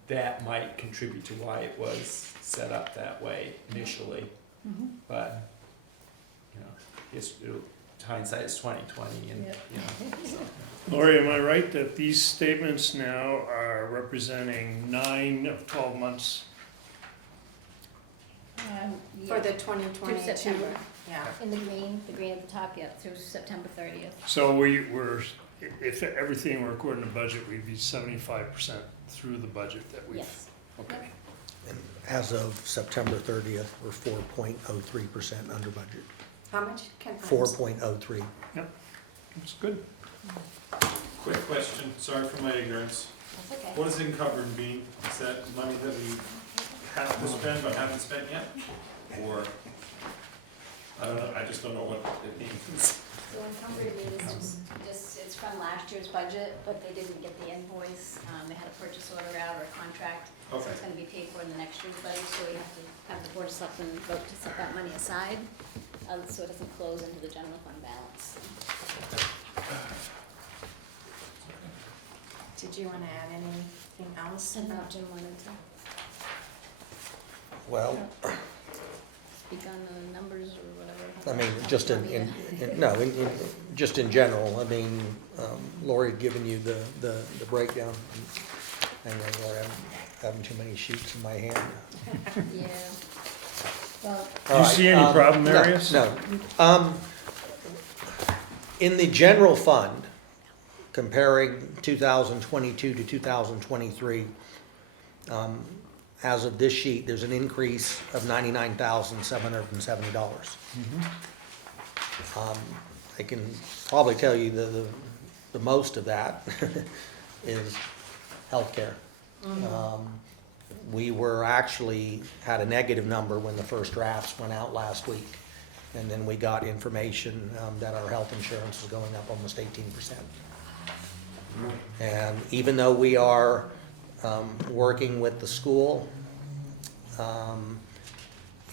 that might contribute to why it was set up that way initially, Mhm. but, you know. hindsight is 20/20 and, Yep. you know, so. Lori, am I right that these statements now are representing 9 of 12 months? For Yeah. the 2022. Through September. Yeah. In the green at the top, yeah, through September 30th. So we're, if everything were according to budget, we'd be 75% through the budget that we've. Yes. Okay. And as of September 30th, we're 4.03% under budget. How much can? 4.03. That's good. Quick question, sorry for my ignorance. That's okay. What does encumbered mean? Is that money that we have to spend but haven't spent yet? Or, I don't know, I just don't know what it means. So encumbered means just, it's from last year's budget, but they didn't get the invoice. They had a purchase order out or a contract. So Okay. it's gonna be paid for in the next year's budget, so we have to have the board of selectmen vote to set that money aside, so it doesn't close into the general fund balance. Did you wanna add anything else? I don't know if Jim wanted to Well, speak on the numbers or whatever. I mean, just just in general, I mean, Lori had given you the breakdown. And Lori, I'm having too many sheets in my hand. Yeah. Well, Do you see any problem No, areas? No. In the general fund, comparing 2022 to 2023, as of this sheet, there's an increase of $99,770. I can probably tell you the most of that is healthcare. We were actually had a negative number when the first drafts went out last week. And then we got information that our health insurance is going up almost 18%. And even though we are working with the school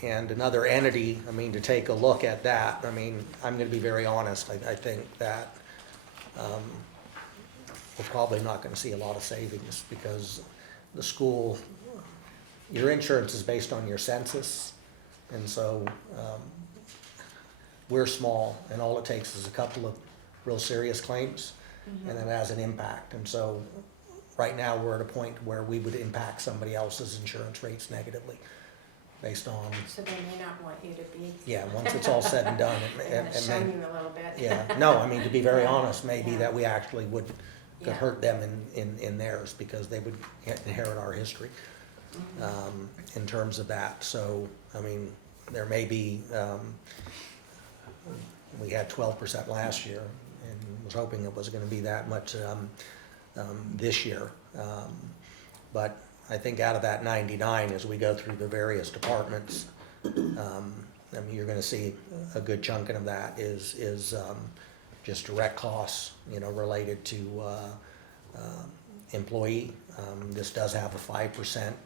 and another entity, I mean, to take a look at that, I mean, I'm gonna be very honest, I think that we're probably not gonna see a lot of savings because the school, your insurance is based on your census, and so we're small, and all it takes is a couple of real serious claims, and it has an impact. And so right now, we're at a point where we would impact somebody else's insurance rates negatively based on, So they may not want you to be. yeah, once it's all said and done, They're gonna it shun may, you a little bit. yeah, no, I mean, to be very honest, maybe Yeah. that we actually could Yeah. hurt them in theirs because they would inherit our history in terms of that. So, I mean, there may be, we had 12% last year and was hoping it was gonna be that much this year. But I think out of that 99, as we go through the various departments, I mean, you're gonna see a good chunk of that is just direct costs, you know, related to employee. This does have a 5%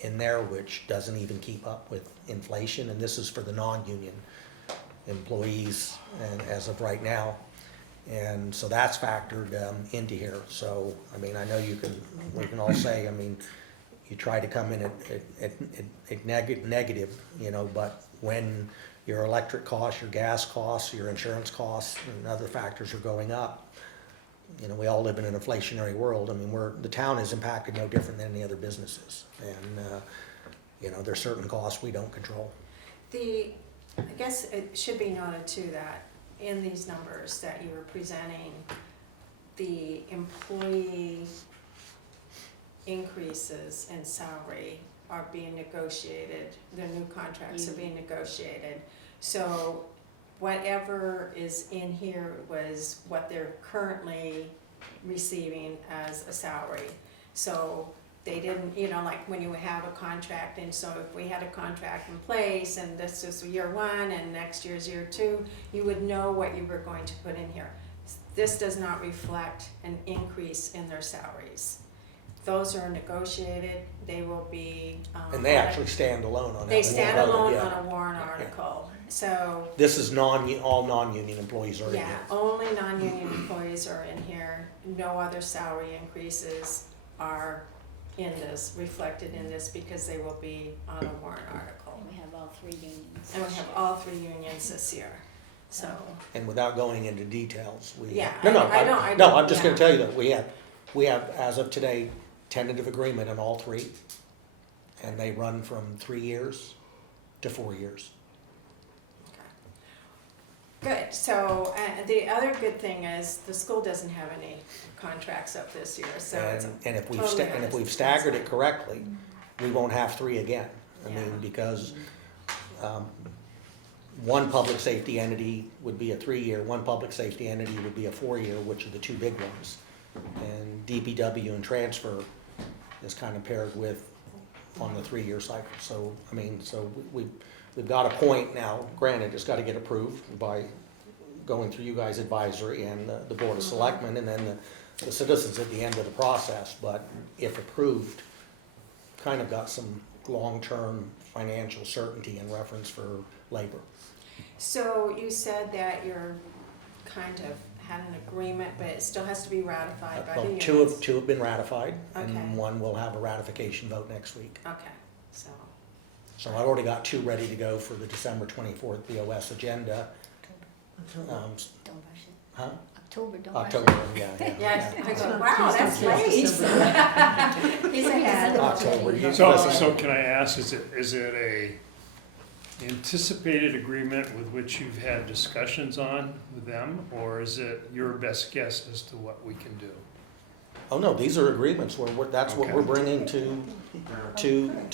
in there, which doesn't even keep up with inflation, and this is for the non-union employees, and as of right now. And so that's factored into here. So, I mean, I know we can all say, I mean, you try to come in at negative, you know, but when your electric costs, your gas costs, your insurance costs, and other factors are going up, you know, we all live in an inflationary world. I mean, the town is impacted no different than any other businesses. And, you know, there's certain costs we don't control. I guess it should be noted too that in these numbers that you were presenting, the employee increases in salary are being negotiated, the new contracts are being negotiated. So whatever is in here was what they're currently receiving as a salary. So they didn't, you know, like when you have a contract, and so if we had a contract in place and this is year 1 and next year's year 2, you would know what you were going to put in here. This does not reflect an increase in their salaries. Those are negotiated, they will be. And they actually stand alone on that. They stand warrant alone article, on a warrant article, so. This is all non-union employees are in Yeah, here. only non-union employees are in here, no other salary increases are in this, reflected in this, because they will be on a warrant article. and we have all 3 unions. And we have all 3 unions this year. So, And without going into details, we. Yeah, No, no, I don't- no, I'm just gonna yeah. tell you that we have, as of today, tentative agreement on all three. And they run from 3 years to 4 years. good, so, the other good thing is, the school doesn't have any contracts up this year, so it's And if we've, totally and if we've honest. staggered it correctly, we won't have 3 again. I Yeah. mean, because, one public safety entity would be a 3-year, one public safety entity would be a 4-year, which are the two big ones. And DPW and transfer is kind of paired with on the 3-year cycle. So, I mean, so we've got a point now, granted, it's gotta get approved by going through you guys' advisory and the Board of Selectmen, and then the citizens at the end of the process, but if approved, kind of got some long-term financial certainty in reference for labor. So you said that you're kind of had an agreement, but it still has to be ratified by the Well, unions? two have been ratified, Okay. and one will have a ratification vote next week. Okay, so, So I've already got 2 ready to go for the December 24th BOS agenda. October, Um, don't rush it. Huh? October, don't rush October, it. yeah. yeah, I go, not- wow, it's that's not late. December. He's ahead. October. So can I ask, is it a anticipated agreement with which you've had discussions on with them? Or is it your best guess as to what we can do? Oh, no, these are agreements where that's what Okay. we're bringing to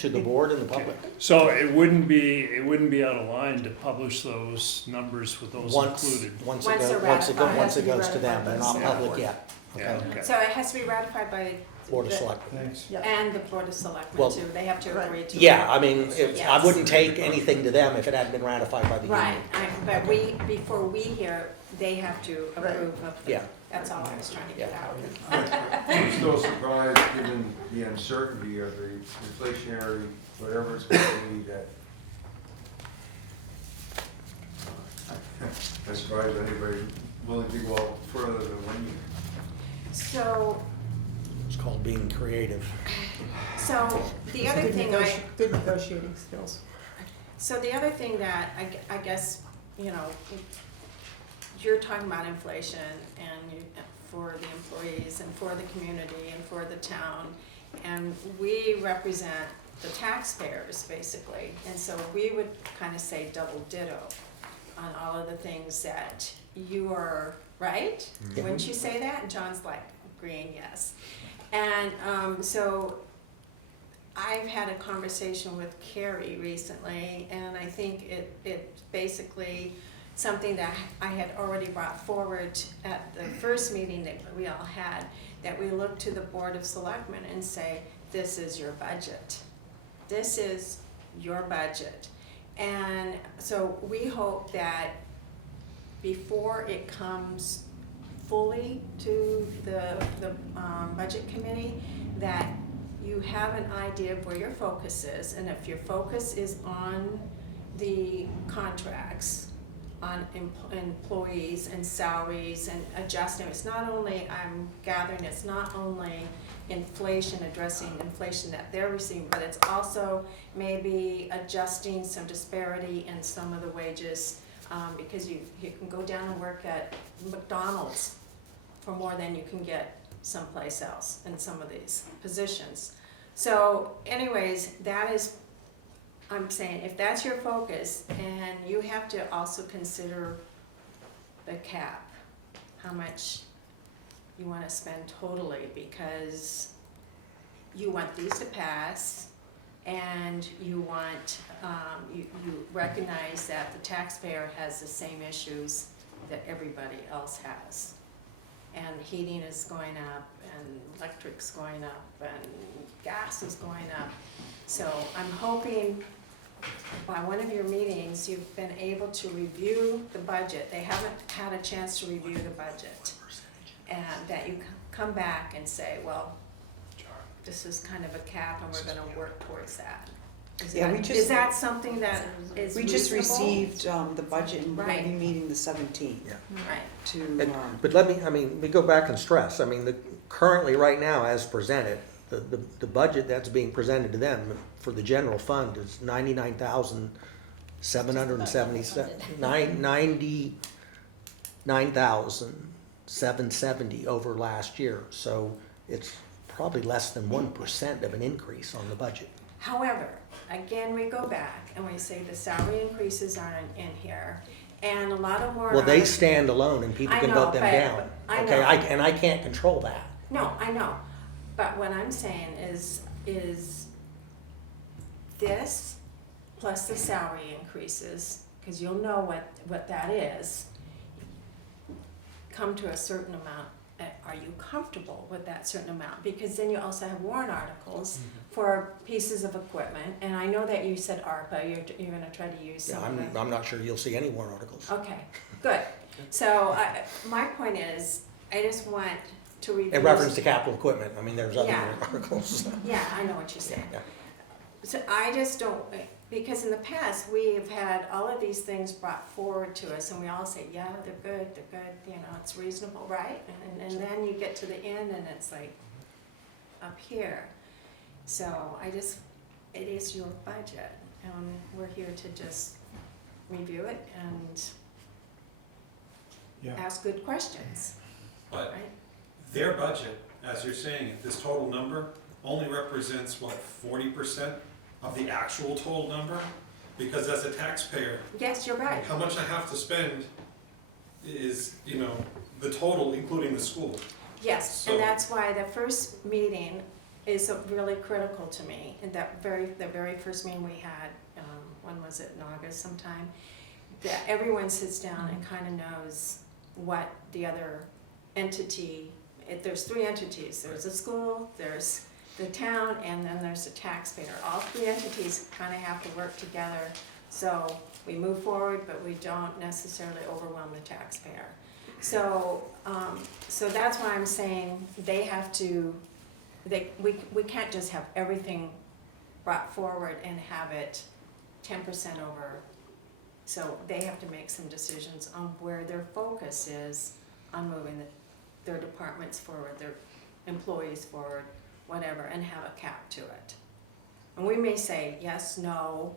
the board and the public. So it wouldn't be out of line to publish those numbers with those included? Once they're ratified, Once it it has to goes be to them, they're not ratified by the public board. yet. Yeah, Okay. okay. So it has to be ratified by Board of the- Selectmen. Thanks. and the Board of Selectmen Well, too, they have to agree to it. Yeah, I mean, I Yes. wouldn't take anything to them if it hadn't been ratified by the union. Right, but before we hear, they have to approve of the, Yeah. that's all I was trying to get Yeah. out. I'm still surprised, given the uncertainty of the inflationary, whatever it's gonna be, that I'm surprised anybody willing to go out further than 1 year. So, It's called being creative. so the other thing Good negotiating skills. so the other thing that I guess, you know, you're talking about inflation and for the employees and for the community and for the town. And we represent the taxpayers basically. And so we would kind of say double ditto on all of the things that you are, right? Yeah. Wouldn't you say that? And John's like, agreeing, yes. And so I've had a conversation with Carrie recently, and I think it basically something that I had already brought forward at the first meeting that we all had, that we look to the Board of Selectmen and say, this is your budget. This is your budget. And so we hope that before it comes fully to the budget committee, that you have an idea of where your focus is, and if your focus is on the contracts, on employees and salaries and adjusting, it's not only, I'm gathering, it's not only inflation, addressing inflation that they're receiving, but it's also maybe adjusting some disparity in some of the wages, because you can go down and work at McDonald's for more than you can get someplace else in some of these positions. So anyways, that is, I'm saying, if that's your focus, and you have to also consider the cap, how much you wanna spend totally, because you want these to pass, and you want, you recognize that the taxpayer has the same issues that everybody else has. And heating is going up, and electric's going up, and gas is going up. So I'm hoping by one of your meetings, you've been able to review the budget. They haven't had a chance to review the budget. And that you come back and say, well, this is kind of a cap and we're gonna work towards that. Yeah, Is that something that is We just reasonable? received the budget, and we're gonna be Right. meeting the 17th Yeah. Right, to, And- But let me, I mean, we go back and stress, I mean, currently, right now, as presented, the budget that's being presented to them for the general fund is $99,770 over last year. So it's probably less than 1% of an increase on the budget. However, again, we go back and we say the salary increases aren't in here, and a lot of warrant Well, they articles- stand alone and people I can know, vote them but- down. I Okay, know. and I can't control that. No, I know, but what I'm saying is this plus the salary increases, because you'll know what that is, come to a certain amount. Are you comfortable with that certain amount? Because then you also have warrant articles for pieces of equipment, and I know that you said ARPA, you're gonna try to use Yeah, some of the. I'm not sure you'll see any warrant articles. Okay, good. So, my point is, I just want to review. In reference to capital equipment, I mean, there's other Yeah. warrant articles. Yeah, I know what you're saying. Yeah. So I just don't, because in the past, we've had all of these things brought forward to us, and we all say, yeah, they're good, you know, it's reasonable, right? And then you get to the end, and it's like, up here. So it is your budget, and we're here to just review it and ask good questions, But right? their budget, as you're saying, it, this total number only represents, what, 40% of the actual total number? Because as a taxpayer, Yes, you're right. how much I have to spend is, you know, the total, including the school. Yes, So- and that's why the first meeting is really critical to me. And the very first meeting we had, when was it, in August sometime? That everyone sits down and kind of knows what the other entity, there's three entities. There's the school, there's the town, and then there's the taxpayer. All three entities kind of have to work together. So we move forward, but we don't necessarily overwhelm the taxpayer. So, so that's why I'm saying they have to, we can't just have everything brought forward and have it 10% over. So they have to make some decisions on where their focus is on moving their departments forward, their employees forward, whatever, and have a cap to it. And we may say, yes, no,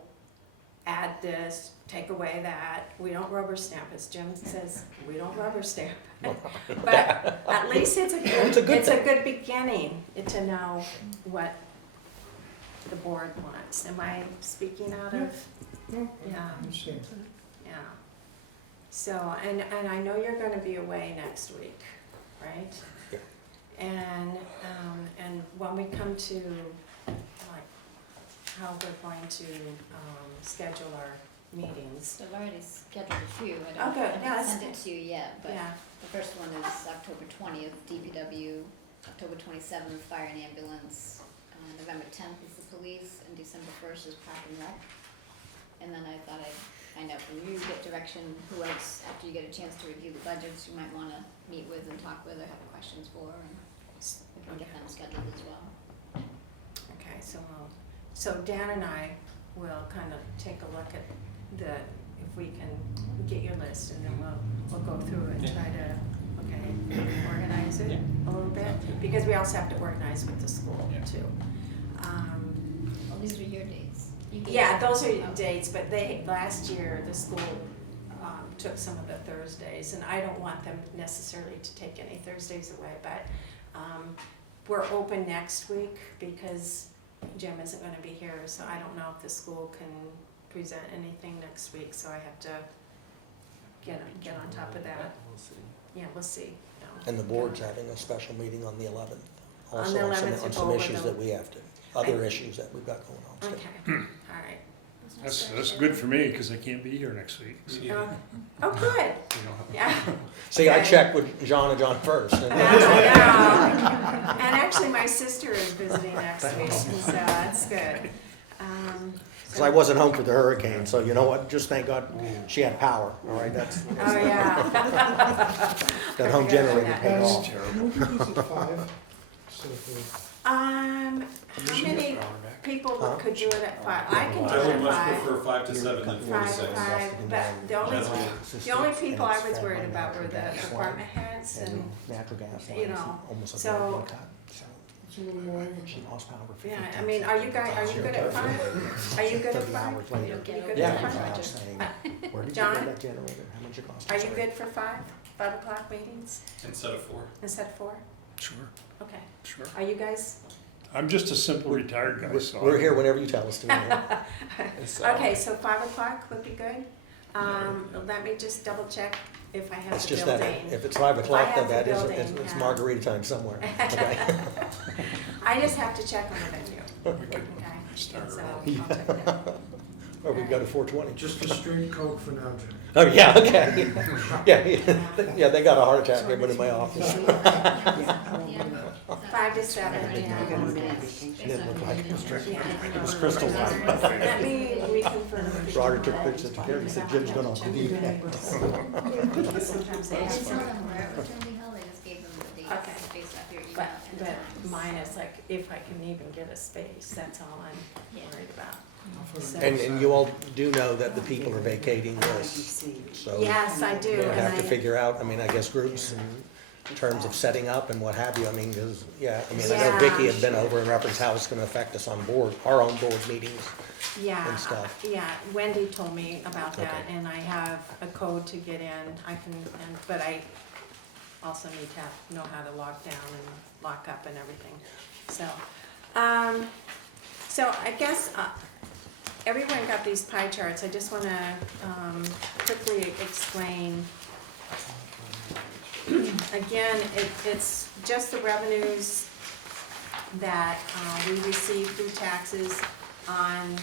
add this, take away that. We don't rubber stamp, as Jim says, we don't rubber stamp. But at least it's a good beginning to know what the board wants. Am I speaking out of? Yeah. Yeah. So, and I know you're gonna be away next week, right? Yeah. And when we come to, like, how we're going to, schedule our meetings. So I've already scheduled a few, Oh, good. I Yeah, haven't that's sent it to you yet, but Yeah, the first one is October 20th, DPW, October 27th, fire and ambulance, November 10th is the police, and December 1st is park and rec. And then I thought I'd find out from you, get direction, who else, after you get a chance to review the budgets, you might wanna meet with and talk with or have questions for, and we can get them scheduled as well. okay, so Dan and I will kind of take a look at if we can get your list, and then we'll go through it and try to, organize it a little bit, because we also have to organize with the school Yeah. too. Well, these are your dates. You gave Yeah, me- those are oh. dates, but last year, the school took some of the Thursdays, and I don't want them necessarily to take any Thursdays away, but we're open next week because Jim isn't gonna be here, so I don't know if the school can present anything next week, so I have to get on top of that. We'll see. Yeah, we'll see. No. And the board's having a special meeting on the 11th. On Also the on 11th to some go over issues the- that we have to, other issues that we've got going on. Okay, all right. That's good for me, because I can't be here next week. so, We need to- Oh, good, yeah. See, I Okay. checked with John and John first. and- And actually, my sister is visiting next week, so that's good. Because I wasn't home for the hurricane, so you know what, just thank God she had power, all right, that's, Oh, yeah. that home generator paid That's off. terrible. How many people could do it at 5? I can do I it would at much 5. prefer 5 to 7 than 4 to 5 6. to 5, but the only people I was worried about were the department heads and, Natural gas you lines, know, almost a so- building cut, so. just a little more than She lost power for Yeah, 15 I mean, are you seconds. guys, are you good at 5? Are you good at 30 5? hours later. You good Yeah, at he's 5? out saying, where did you John? get that generator? How much it cost? Are you Sorry. good for 5 o'clock meetings Instead of 4. instead of 4? Sure, Okay. sure. Are you guys? I'm just a simple retired guy, so. We're here whenever you tell us to. man. Okay, so 5 o'clock would be good. Let me just double check if I have It's the just that, building. if it's 5 o'clock, have then the that is, building, it's yeah. margarita time somewhere. Okay. I just have to check on the venue. We could Okay. start So early. I'll check that. Or we go to 420. Just a straight Coke for now, Jim. Oh, yeah, okay. Yeah, they got a heart attack, everybody in my office. Yeah. 5 to 7, You're yeah. gonna be on vacation. It didn't look like it. Yeah. It was crystal white. Let me reconfirm. Roger took pictures of Terry, he said Jim's going off the deep end. Sometimes they I didn't ask tell for, them where it was gonna be held, I just gave them the dates Okay. based off your email. but, and but times. mine is like, if I can even get a space, that's all I'm Yeah. worried about. So- And you all do know that the people are vacating You this, see. so. Yes, I do, We'll and have to I, figure out, I mean, I guess groups in terms of setting up and what have you, I mean, because, yeah, I mean, I know Yeah. Vicky had been over and referenced how it's gonna affect us on board, our own board meetings. yeah, and stuff. yeah, Wendy told me about that, Okay. and I have a code to get in, I can, but I also need to know how to lock down and lock up and everything, so. So I guess, everyone got these pie charts, I just wanna, quickly explain. Again, it's just the revenues that, we receive through taxes on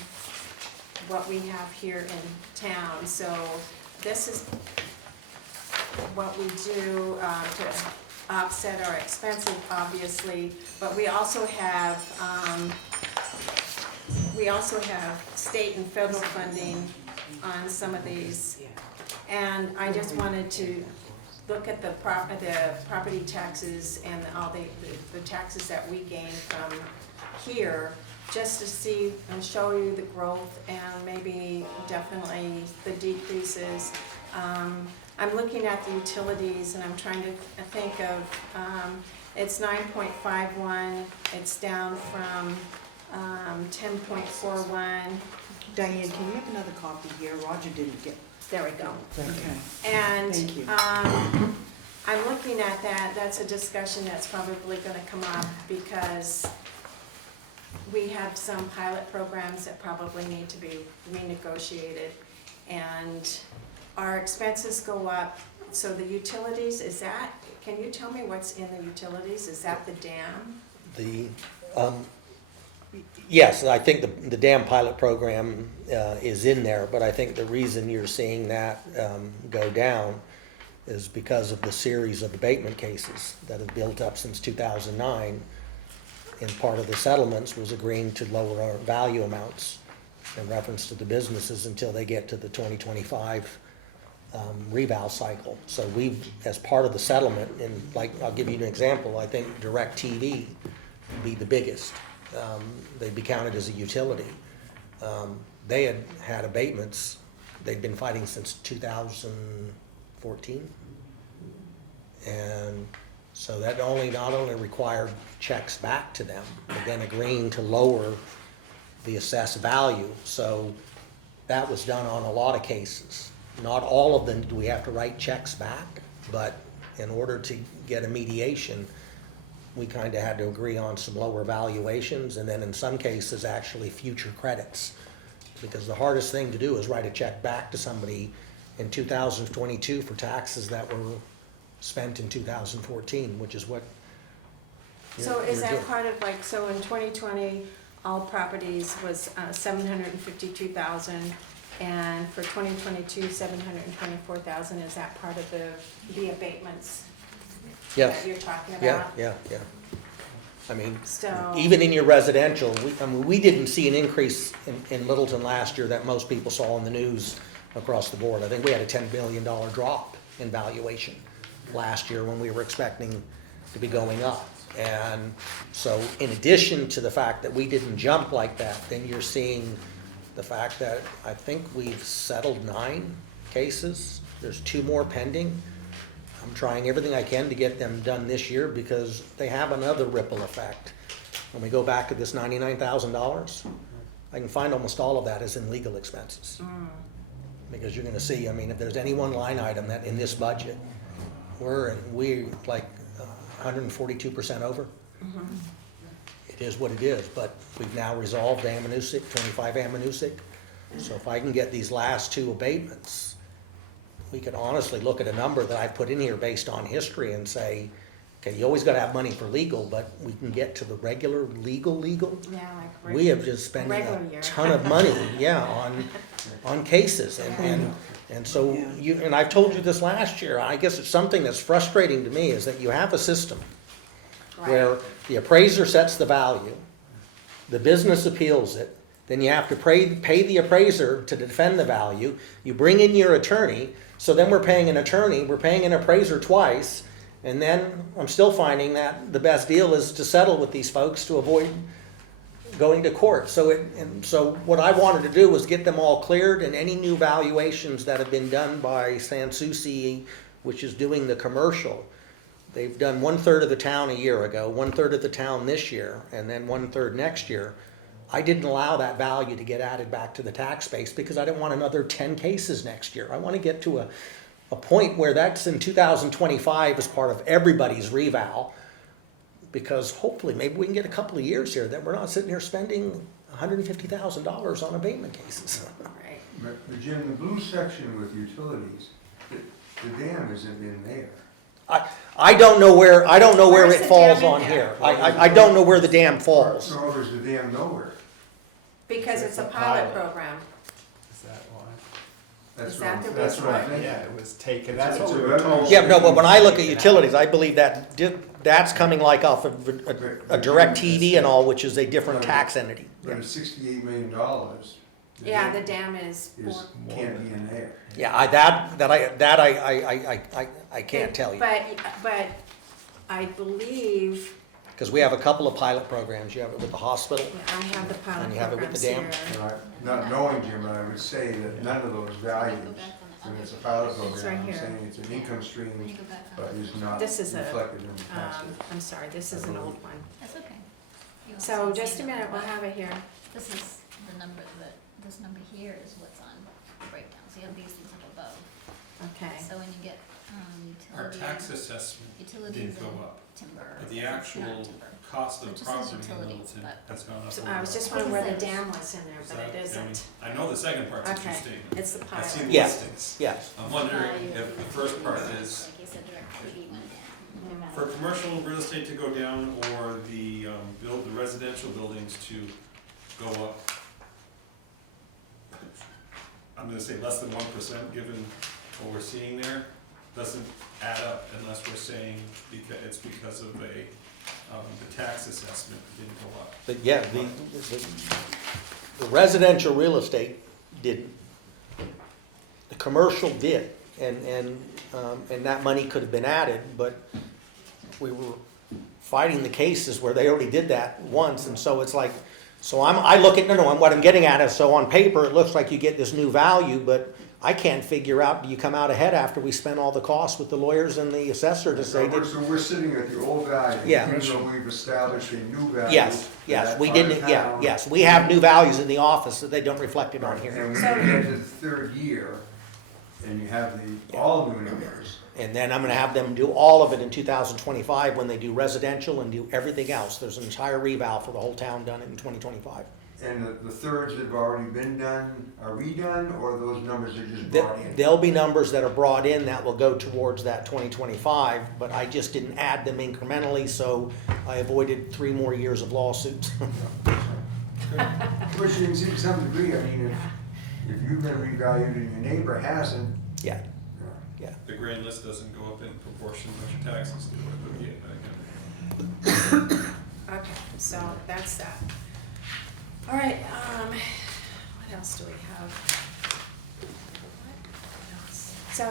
what we have here in town, so this is what we do, to offset our expenses, obviously, but we also have, state and federal funding on some of these. And I just wanted to look at the property taxes and all the taxes that we gain from here, just to see and show you the growth and maybe definitely the decreases. I'm looking at the utilities and I'm trying to think of, it's 9.51, it's down from 10.41. Diane, can you have another copy here? Roger didn't get. There we go. Okay. And Thank you. I'm looking at that, that's a discussion that's probably gonna come up because we have some pilot programs that probably need to be renegotiated. And our expenses go up, so the utilities, is that, can you tell me what's in the utilities? Is that the dam? The, yes, I think the dam pilot program is in there, but I think the reason you're seeing that go down is because of the series of abatement cases that have built up since 2009. And part of the settlements was agreeing to lower our value amounts in reference to the businesses until they get to the 2025 reval cycle. So we've, as part of the settlement, and like, I'll give you an example, I think DirecTV would be the biggest. They'd be counted as a utility. They had abatements, they'd been fighting since 2014. And so that not only required checks back to them, but then agreeing to lower the assessed value. So that was done on a lot of cases. Not all of them do we have to write checks back, but in order to get a mediation, we kind of had to agree on some lower valuations, and then in some cases, actually future credits. Because the hardest thing to do is write a check back to somebody in 2022 for taxes that were spent in 2014, which is what So you're is that doing. part of like, so in 2020, all properties was 752,000, and for 2022, 724,000, is that part of the abatements Yes. that you're talking Yeah, about? yeah, yeah. I mean, So, even in your residential, we didn't see an increase in Littleton last year that most people saw in the news across the board. I think we had a $10 billion drop in valuation last year when we were expecting to be going up. And so in addition to the fact that we didn't jump like that, then you're seeing the fact that I think we've settled 9 cases. There's 2 more pending. I'm trying everything I can to get them done this year because they have another ripple effect. when we go back to this $99,000, I can find almost all of that is in legal expenses. Because you're gonna see, I mean, if there's any one line item that in this budget, we're like 142% over. It is what it is, but we've now resolved Amanuset, 25 Amanuset. So if I can get these last two abatements, we can honestly look at a number that I put in here based on history and say, okay, you always gotta have money for legal, but we can get to the regular legal. Yeah, like. We have just spent regular a year. ton of money, on cases, and so and I've told you this last year, I guess it's something that's frustrating to me, is that you have a system where the appraiser sets the value, the business appeals it, then you have to pay the appraiser to defend the value, you bring in your attorney, so then we're paying an attorney, we're paying an appraiser twice, and then I'm still finding that the best deal is to settle with these folks to avoid going to court. So what I wanted to do was get them all cleared, and any new valuations that have been done by Sanssouci, which is doing the commercial, they've done 1/3 of the town a year ago, 1/3 of the town this year, and then 1/3 next year. I didn't allow that value to get added back to the tax base because I didn't want another 10 cases next year. I want to get to a point where that's in 2025 as part of everybody's reval, because hopefully maybe we can get a couple of years here that we're not sitting here spending $150,000 on abatement cases. Right. But Jim, the blue section with utilities, the dam isn't in there. I don't know where Where's it the falls dam in on there? here. I don't know where the dam falls. So there's the dam nowhere. Because it's a It's a pilot pilot. program. Is that why? That's Is what that I'm- the that's reason what I'm why? thinking. Yeah, it was taken, That's that's what a we were revenue told. Yeah, no, but when I look at utilities, I believe that's coming like off of a direct TV and all, which is a different tax entity. But it's $68 million. Yeah, the dam is Is, more. can't be in there. Yeah, I can't tell you. But I believe, Because we have a couple of pilot programs. You have it with the hospital. I have the pilot And you have it with programs the dam? here. And not knowing Jim, I would say that none of those values, when it's a pilot It's right program, I'm here. saying it's an income When you stream, go back on. but is not This is a, reflected in the tax. I'm sorry, this is an old one. That's okay. You So also just see a that minute, we'll the- have it here. This is the number this number here is what's on the breakdown, so you have these things up above. Okay. So when you get, Our utility. tax assessment Utilities didn't go and up, timber. but the it's not actual timber. cost It of just says property in utilities, Littleton but- has gone up. So over I was that. just wondering where the dam was in there, Is but that- it isn't. I know the second part's Okay, interesting. it's the I've seen pilot. the Yeah. listings. Yes. I'm wondering Value if of the first part utilities, is like you said, direct treatment and their for value. commercial real estate to go down or the the residential buildings to go up. I'm gonna say less than 1%, given what we're seeing there, doesn't add up unless we're saying it's because of the tax assessment didn't go up. But yeah, the residential real estate didn't. The commercial did, and that money could have been added, but we were fighting the cases where they already did that once, and so it's like, so I look at, what I'm getting at is, so on paper, it looks like you get this new value, but I can't figure out, do you come out ahead after we spent all the costs with the lawyers and the assessor to say, So we're sitting at the old value, Yeah. even though we've established a new value. yes, for yes, that we part of didn't, yeah, town. yes, we have new values in the office that they don't reflect it on here. And when So- you get to the third year, and you have all new numbers, And then I'm gonna have them do all of it in 2025 when they do residential and do everything else. There's an entire reval for the whole town done in 2025. and the thirds that have already been done are redone, or those numbers are just brought in? There'll be numbers that are brought in that will go towards that 2025, but I just didn't add them incrementally, so I avoided 3 more years of lawsuits. Which you can see to some degree, I mean, if you've been revalued and your neighbor hasn't, Yeah, yeah. The grand list doesn't go up in proportion to what your taxes do, but yeah, I get it. Okay, so that's that. All right, what else do we have? What else? So,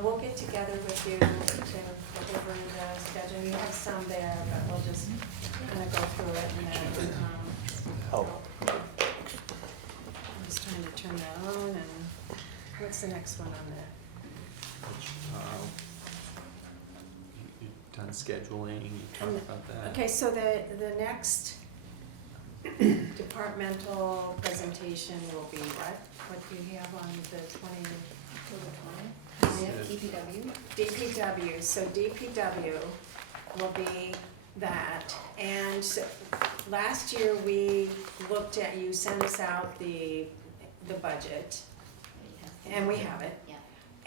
we'll get together with you to go over the schedule. You have some there, but we'll just kind of go through it and then, oh, I'm just trying to turn that on and, what's the next one on there? You've done scheduling, you talked about that. Okay, so the next departmental presentation will be what? What do you have on the 20? DPW. DPW, so DPW will be that. And so last year, we looked at, you sent us out the budget, and we have it. Yeah,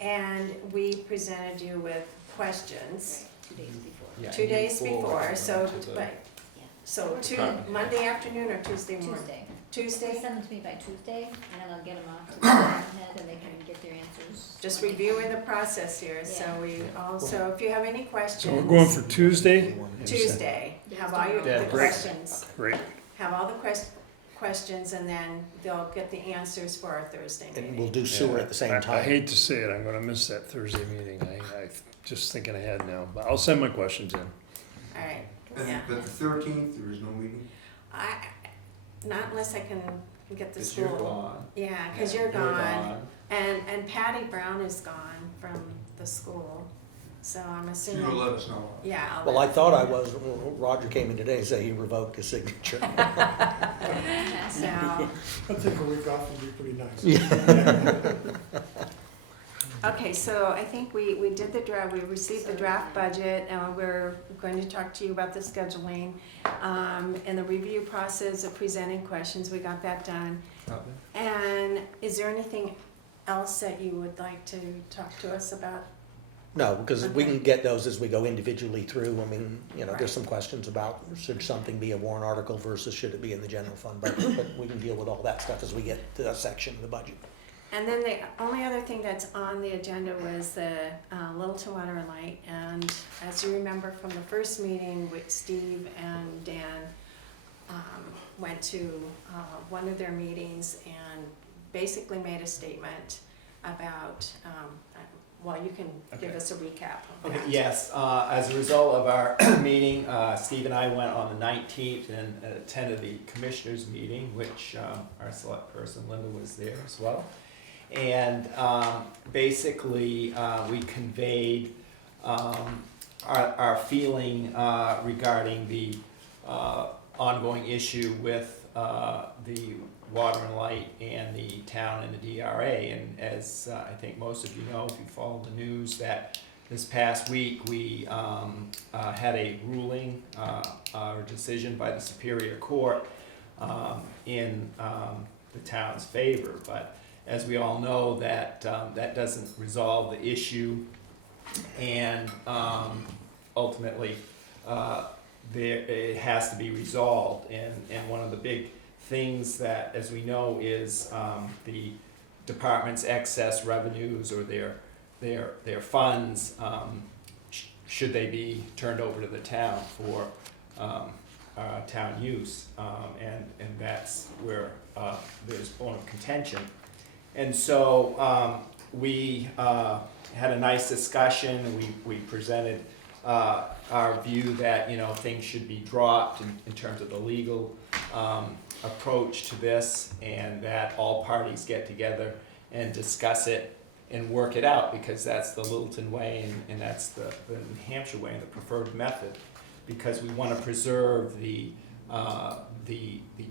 And we presented you with questions right, 2 days before. Yeah, 2 you days forward before, them so, to the- right. Yeah. So Department. Monday afternoon or Tuesday morning? Tuesday. Tuesday? Send them to me by Tuesday, and then I'll get them off to the department head, and they can get their answers. Just when they reviewing come. the process here, so Yeah. we also, if you have any questions. So we're going for Tuesday? Tuesday, have all your, Yeah, the great. questions, Great. have all the questions, and then they'll get the answers for our Thursday And we'll meeting. do sewer at the same I time. hate to say it, I'm gonna miss that Thursday meeting. I just thinking ahead now, but I'll send my questions in. All right, And- yeah. But the 13th, there is no meeting? Not unless I can get the 'Cause school. you're gone. Yeah, cause you're gone, and Patty Brown is gone from the school, so I'm So you'll assuming, let us know. yeah. I'll Well, let- I thought I was, Roger came in today and said he revoked his signature. So, I think a week off would be pretty nice. okay, so I think we did the draft, we received the draft budget, and we're going to talk to you about the scheduling, and the review process of presenting questions, we got that done. Okay. And is there anything else that you would like to talk to us about? No, because we Okay. can get those as we go individually through. I mean, you know, Right. there's some questions about should something be a warrant article versus should it be in the general fund budget, but we can deal with all that stuff as we get to that section of the budget. And then the only other thing that's on the agenda was the Littleton Water and Light. And as you remember from the first meeting with Steve and Dan, went to one of their meetings and basically made a statement about, well, you can give Okay. us a recap of Okay, that. yes, as a result of our meeting, Steve and I went on the 19th and attended the commissioners' meeting, which our select person Linda was there as well. And basically, we conveyed our feeling regarding the ongoing issue with the water and light and the town and the DRA. And as I think most of you know, if you follow the news, that this past week we had a ruling or decision by the Superior Court in the town's favor. But as we all know, that that doesn't resolve the issue, and ultimately it has to be resolved. And one of the big things that, as we know, is the department's excess revenues or their funds, should they be turned over to the town for town use, and that's where there's bone of contention. And so we had a nice discussion. We presented our view that, you know, things should be dropped in terms of the legal approach to this, and that all parties get together and discuss it and work it out, because that's the Littleton way and that's the New Hampshire way and the preferred method, because we want to preserve the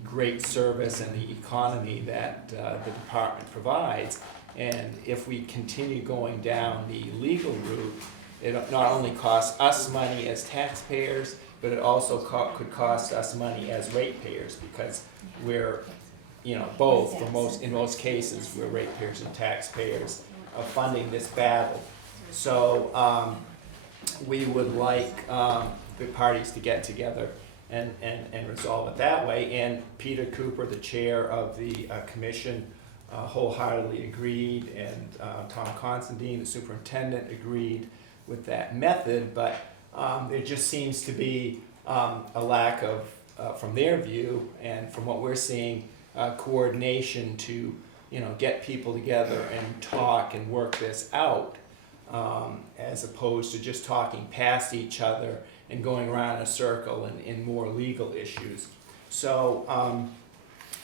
great service and the economy that the department provides. And if we continue going down the legal route, it not only costs us money as taxpayers, but it also could cost us money as ratepayers, because we're, you know, both, in most cases, we're ratepayers and taxpayers of funding this battle. So we would like the parties to get together and resolve it that way. And Peter Cooper, the chair of the commission, wholeheartedly agreed, and Tom Constantine, the superintendent, agreed with that method. But there just seems to be a lack of, from their view and from what we're seeing, coordination to, you know, get people together and talk and work this out, as opposed to just talking past each other and going around in a circle in more legal issues. So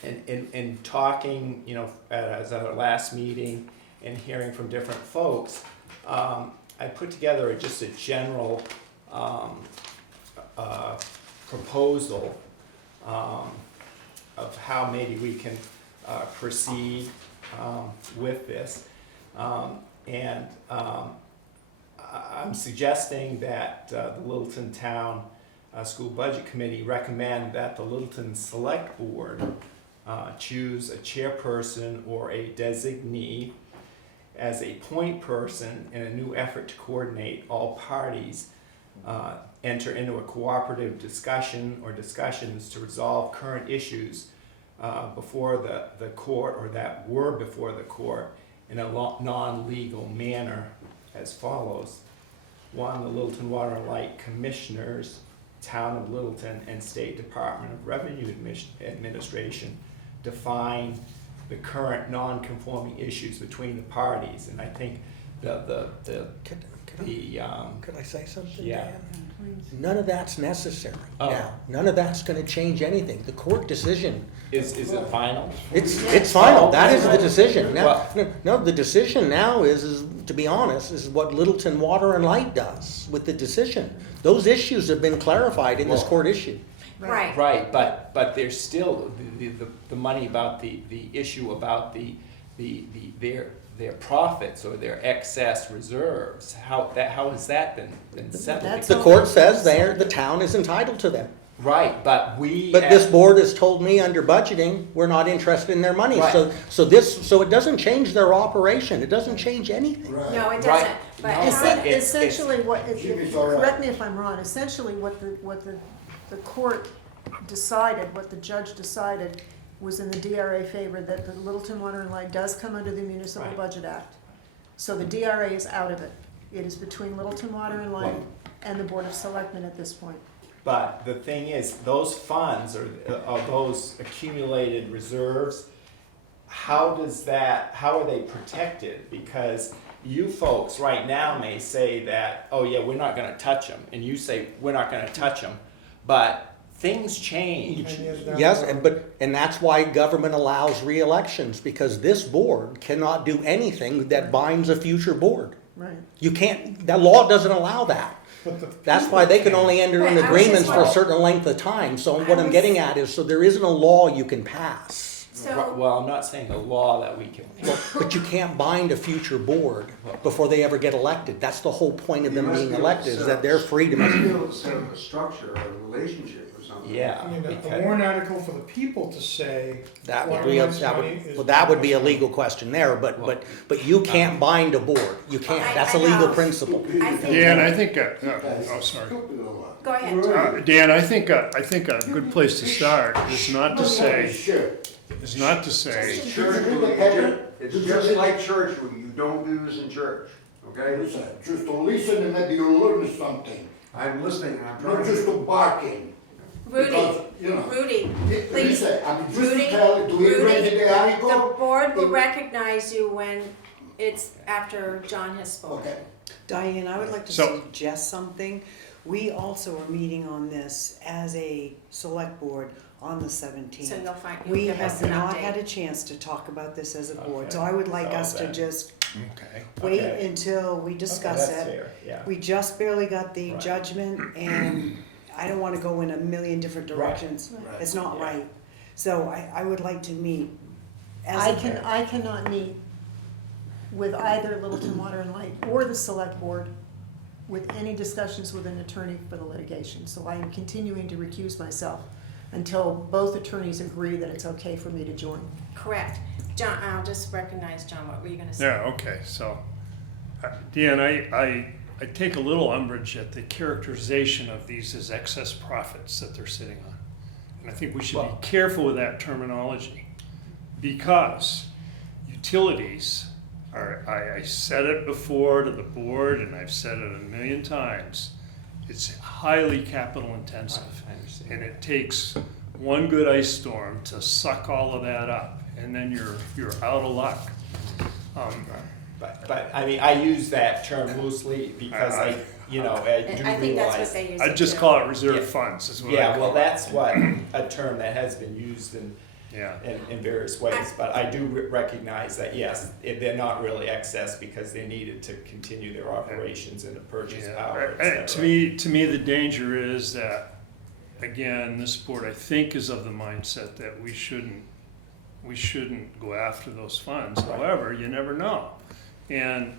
in talking, you know, as at our last meeting and hearing from different folks, I put together just a general proposal of how maybe we can proceed with this. I'm suggesting that the Littleton Town School Budget Committee recommend that the Littleton Select Board choose a chairperson or a designee as a point person in a new effort to coordinate all parties, enter into a cooperative discussion or discussions to resolve current issues before the court or that were before the court in a non-legal manner as follows. One, the Littleton Water and Light Commissioners, Town of Littleton, and State Department of Revenue Administration define the current non-conforming issues between the parties. And I think Could I say something, Yeah. Dan? None of that's necessary Oh. now. None of that's gonna change anything. The court decision, Is it final? it's final. That is the decision. Now, Well- no, the decision now is, to be honest, is what Littleton Water and Light does with the decision. Those issues have been clarified in this Well- court issue. Right. Right, but there's still the money about the issue about their profits or their excess reserves. How has that been settled? That's- The court says the town is entitled to them. Right, but we. But this board has told me under budgeting, we're not interested in their money. Right. So it doesn't change their operation. It doesn't change anything. Right. No, it Right. doesn't, but No, how- but it's- Essentially, Jimmy's all right. correct me if I'm wrong, essentially what the court decided, what the judge decided was in the DRA favor that the Littleton Water and Light does come under the Municipal Right. Budget Act. So the DRA is out of it. It is between Littleton Water and Light Right. and the Board of Selectmen at this point. But the thing is, those funds or those accumulated reserves, how are they protected? Because you folks right now may say that, oh yeah, we're not gonna touch them, and you say, we're not gonna touch them, but things change. 10 years down Yes, the road. and that's why government allows re-elections, because this board cannot do anything that binds a future board. Right. You can't, the law doesn't allow that. That's why they can only enter Right, in I was just agreements for a wondering- certain length of time. So what I I'm was- getting at is, so there isn't a law you can pass. So, Well, I'm not saying a law that we can. But you can't bind a future board before they ever get elected. That's the whole point of them You must being be able to elected, is set that up- they're free to You must be make. able to set up a structure, a relationship or something. Yeah. I mean, a because- warrant article for the people to say. That would water be, rights money is- well, that would be a legal question there, but you can't bind a board. You can't, that's a I legal know. principle. I think. Dan, I think, Guys, oh, sorry. stupid or what? Go ahead. Dan, I think a good place to start is not to say, Shit. is not to say, Church, it's just like church, you don't do this in church, okay? Listen, just to listen and maybe you'll learn something, I'm listening, and I'm not trying just to. to barking. Rudy, Because, you know, Rudy, please, Listen, I mean, just Rudy, to tell, do we read Rudy, the article? the board will It- recognize you when it's after John has spoken. Okay. Diane, I would like to So- suggest something. We also are meeting on this as a select board on the 17th. So you'll find, you'll We give us have an not had update. a chance to talk about this as a board, Okay. so I would like So us to then- just okay. wait Okay. until we discuss Okay, that's it. fair, yeah. We just barely got the Right. judgment, and I don't wanna go in a million different Right. directions. Right. It's not Yeah. right. So I would like to meet as a I cannot meet with either Littleton Water and Light or the Select Board with any discussions with an attorney for the litigation. So I am continuing to recuse myself until both attorneys agree that it's okay for me to join. Correct. John, I'll just recognize John, what were you gonna say? Yeah, okay, so, Dan, I take a little umbrage at the characterization of these as excess profits that they're sitting on. And I think we should be Well- careful with that terminology, because utilities are, I said it before to the board, and I've said it a million times, it's highly capital intensive. I understand. And it takes one good ice storm to suck all of that up, and then you're out of luck. But, I mean, I use that term loosely because I do I think that's what realize. they use. I'd it just to. call it reserve Yeah. funds, is what I Yeah, call well, it. that's what, a term that has been used Yeah. in various ways, but I do recognize that, yes, they're not really excess because they needed to continue their operations and to purchase Yeah. power, To et cetera. me, the danger is that again, this board, I think, is of the mindset that we shouldn't go after those funds. However, you never know. And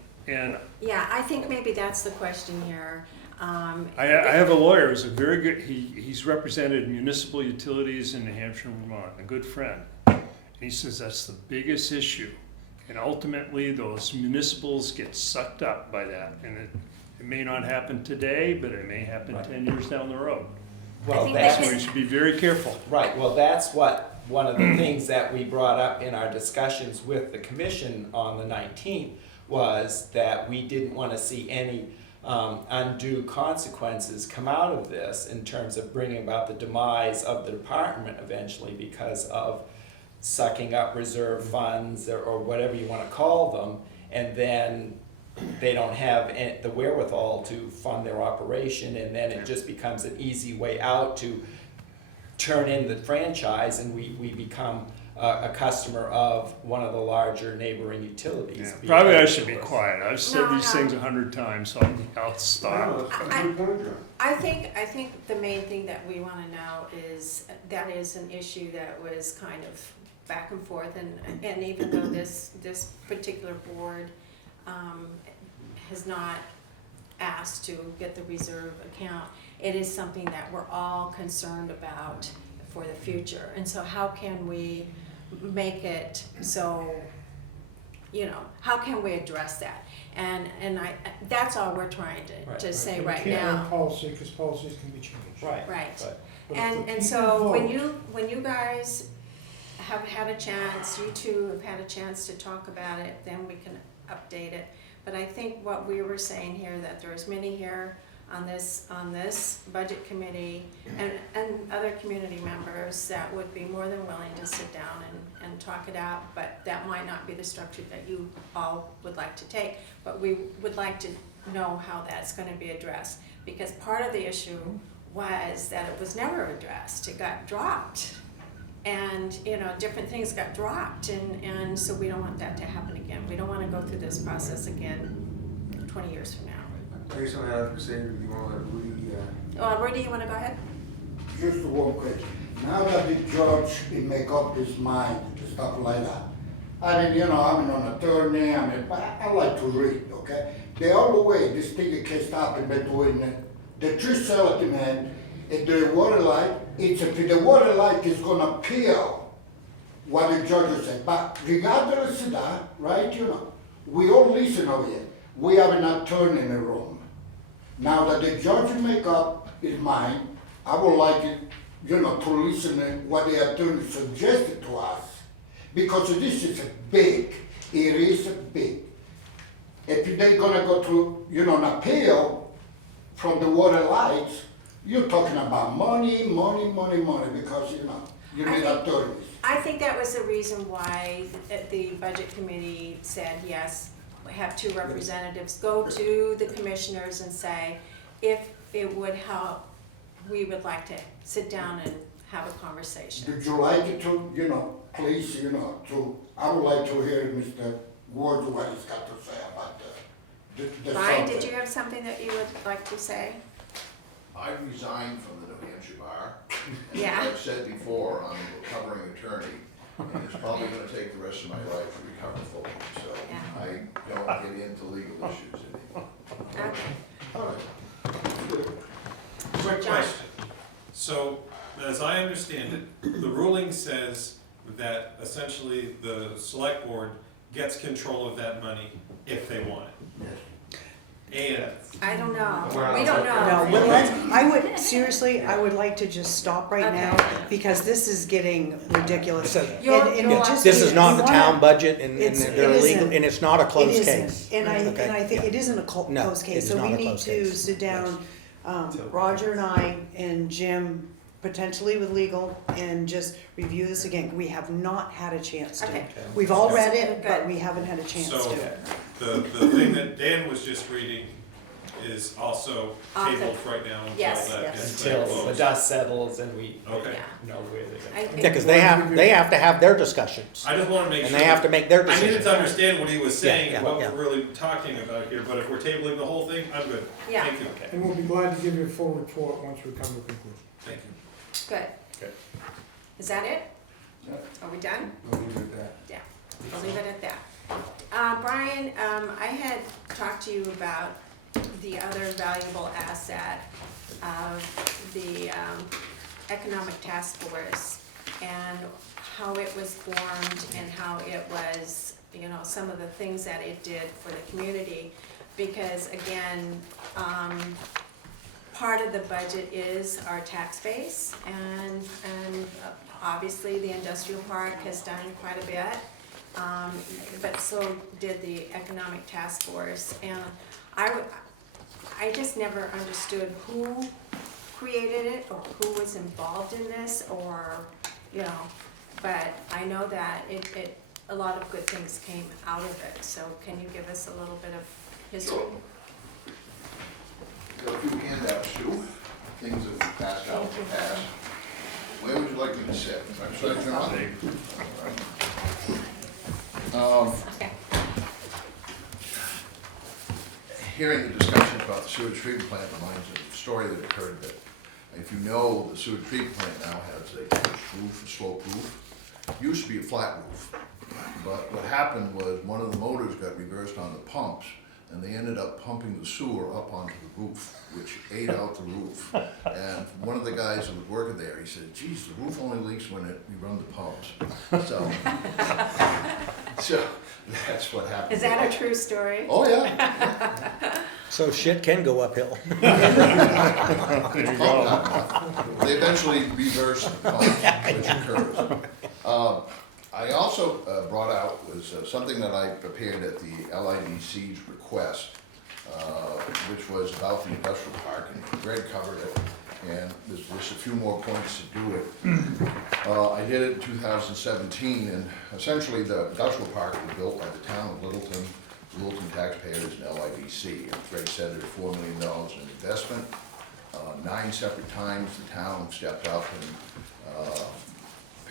Yeah, I think maybe that's the question here. I have a lawyer who's a very good, he's represented municipal utilities in New Hampshire and Vermont, a good friend. And he says that's the biggest issue. And ultimately, those municipals get sucked up by that. And it may not happen today, but it may happen 10 years down the road. Well, think that's, So we should be very careful. right, well, that's what, one of the things that we brought up in our discussions with the commission on the 19th was that we didn't want to see any undue consequences come out of this in terms of bringing about the demise of the department eventually because of sucking up reserve funds or whatever you want to call them, and then they don't have the wherewithal to fund their operation, and then it just becomes an easy way out to turn in the franchise, and we become a customer of one of the larger neighboring utilities. Yeah, probably I should be quiet. I've said No, these no. things 100 times, so I'll stop. I think the main thing that we wanna know is, that is an issue that was kind of back and forth, and even though this particular board, has not asked to get the reserve account, it is something that we're all concerned about for the future. And so how can we make it so, how can we address that? And that's all we're trying to say right We can't now. have policy, because policies can be changed. Right. Right. But But if the And people so vote- when you guys have had a chance, you two have had a chance to talk about it, then we can update it. But I think what we were saying here, that there's many here on this budget committee and other community members that would be more than willing to sit down and talk it out, but that might not be the structure that you all would like to take. But we would like to know how that's gonna be addressed, because part of the issue was that it was never addressed, it got dropped. And, different things got dropped, and so we don't want that to happen again. We don't wanna go through this process again 20 years from now. I guess something I have to say, you want to let Rudy, Rudy, you wanna go ahead? Just one question. Now that the judge he make up his mind and stuff like that, I'm an attorney, I like to read, okay? The only way this thing can stop between the tree settlement and the water line, it's if the water line is gonna appeal what the judge said. But regardless of that, right, we all listen over here. We have an attorney in the room. Now that the judge make up his mind, I would like it, to listen to what the attorney suggested to us. Because this is big, it is big. If they're gonna go to, an appeal from the water rights, you're talking about money, because, you I need think- attorneys. I think that was the reason why the budget committee said, yes, have two representatives go to the commissioners and say, if it would help, we would like to sit down and have a conversation. Would you like it to, please, I would like to hear Mr. Ward what he's got to say about the Brian, subject. did you have something that you would like to say? I resigned from the New Hampshire Bar. And Yeah. as I've said before, I'm a recovering attorney, and it's probably gonna take the rest of my life to recover fully, so Yeah. I don't get into legal issues anymore. Okay. All right. Quick John. question. So, as I understand it, the ruling says that essentially the select board gets control of that money if they want it. And I don't know, Well, we don't know. No, I would like to just stop right now, Okay. because this is getting ridiculous. This is- And You're we just- This is not the we town wanna- budget and It's- they're it legal, isn't. and it's not a It closed isn't. case. And Okay, I think yeah. it isn't a No, closed case, it's so not we a need closed to case. sit down, Roger and I and Jim, potentially with legal, and just review this again. We have not had a chance to. Okay. We've all read it, Good. but we haven't had a chance so, to. the thing that Dan was just reading is also Okay. tabled right now until Yes, that yes. gets until the closed. dust settles and we Okay. Yeah. know where they're going. Yeah, because they have to have their discussions, I just wanna make and sure. they have to make their I needed decisions. to understand what he was saying and Yeah, what yeah. we're really talking about here, but if we're tabling the whole thing, I'm good. Yeah. Thank you. And we'll be glad to give you a full report once we come to a conclusion. Thank you. Good. Okay. Is that it? Yeah. Are we done? We'll leave it at that. Yeah, I'll leave it at that. Brian, I had talked to you about the other valuable asset of the Economic Task Force and how it was formed and how it was, you know, some of the things that it did for the community. Because again, part of the budget is our tax base, and obviously the industrial park has done quite a bit, but so did the Economic Task Force. And I just never understood who created it or who was involved in this, or, you know, but I know that a lot of good things came out of it. So can you give us a little bit of history? Sure. Got a few handouts too, things that we passed out in the past. Where would you like me to sit? Should I turn on? Okay. Hearing the discussion about the sewage treatment plant reminds me of a story that occurred that, if you know, the sewage treatment plant now has a pitched roof, a slope roof. It used to be a flat roof, but what happened was one of the motors got reversed on the pumps, and they ended up pumping the sewer up onto the roof, which ate out the roof. And one of the guys that was working there, he said, geez, the roof only leaks when we run the pumps. So that's what happened. Is that a true story? Oh, yeah. So shit can go uphill. There you go. They eventually reversed the pump, which occurs. I also brought out was something that I prepared at the LIDC's request, which was about the industrial park, and Greg covered it, and there's just a few more points to do it. I did it in 2017, and essentially the industrial park was built by the town of Littleton, Littleton taxpayers, and LIDC. And Greg said there's $4 million in investment. 9 separate times the town stepped up and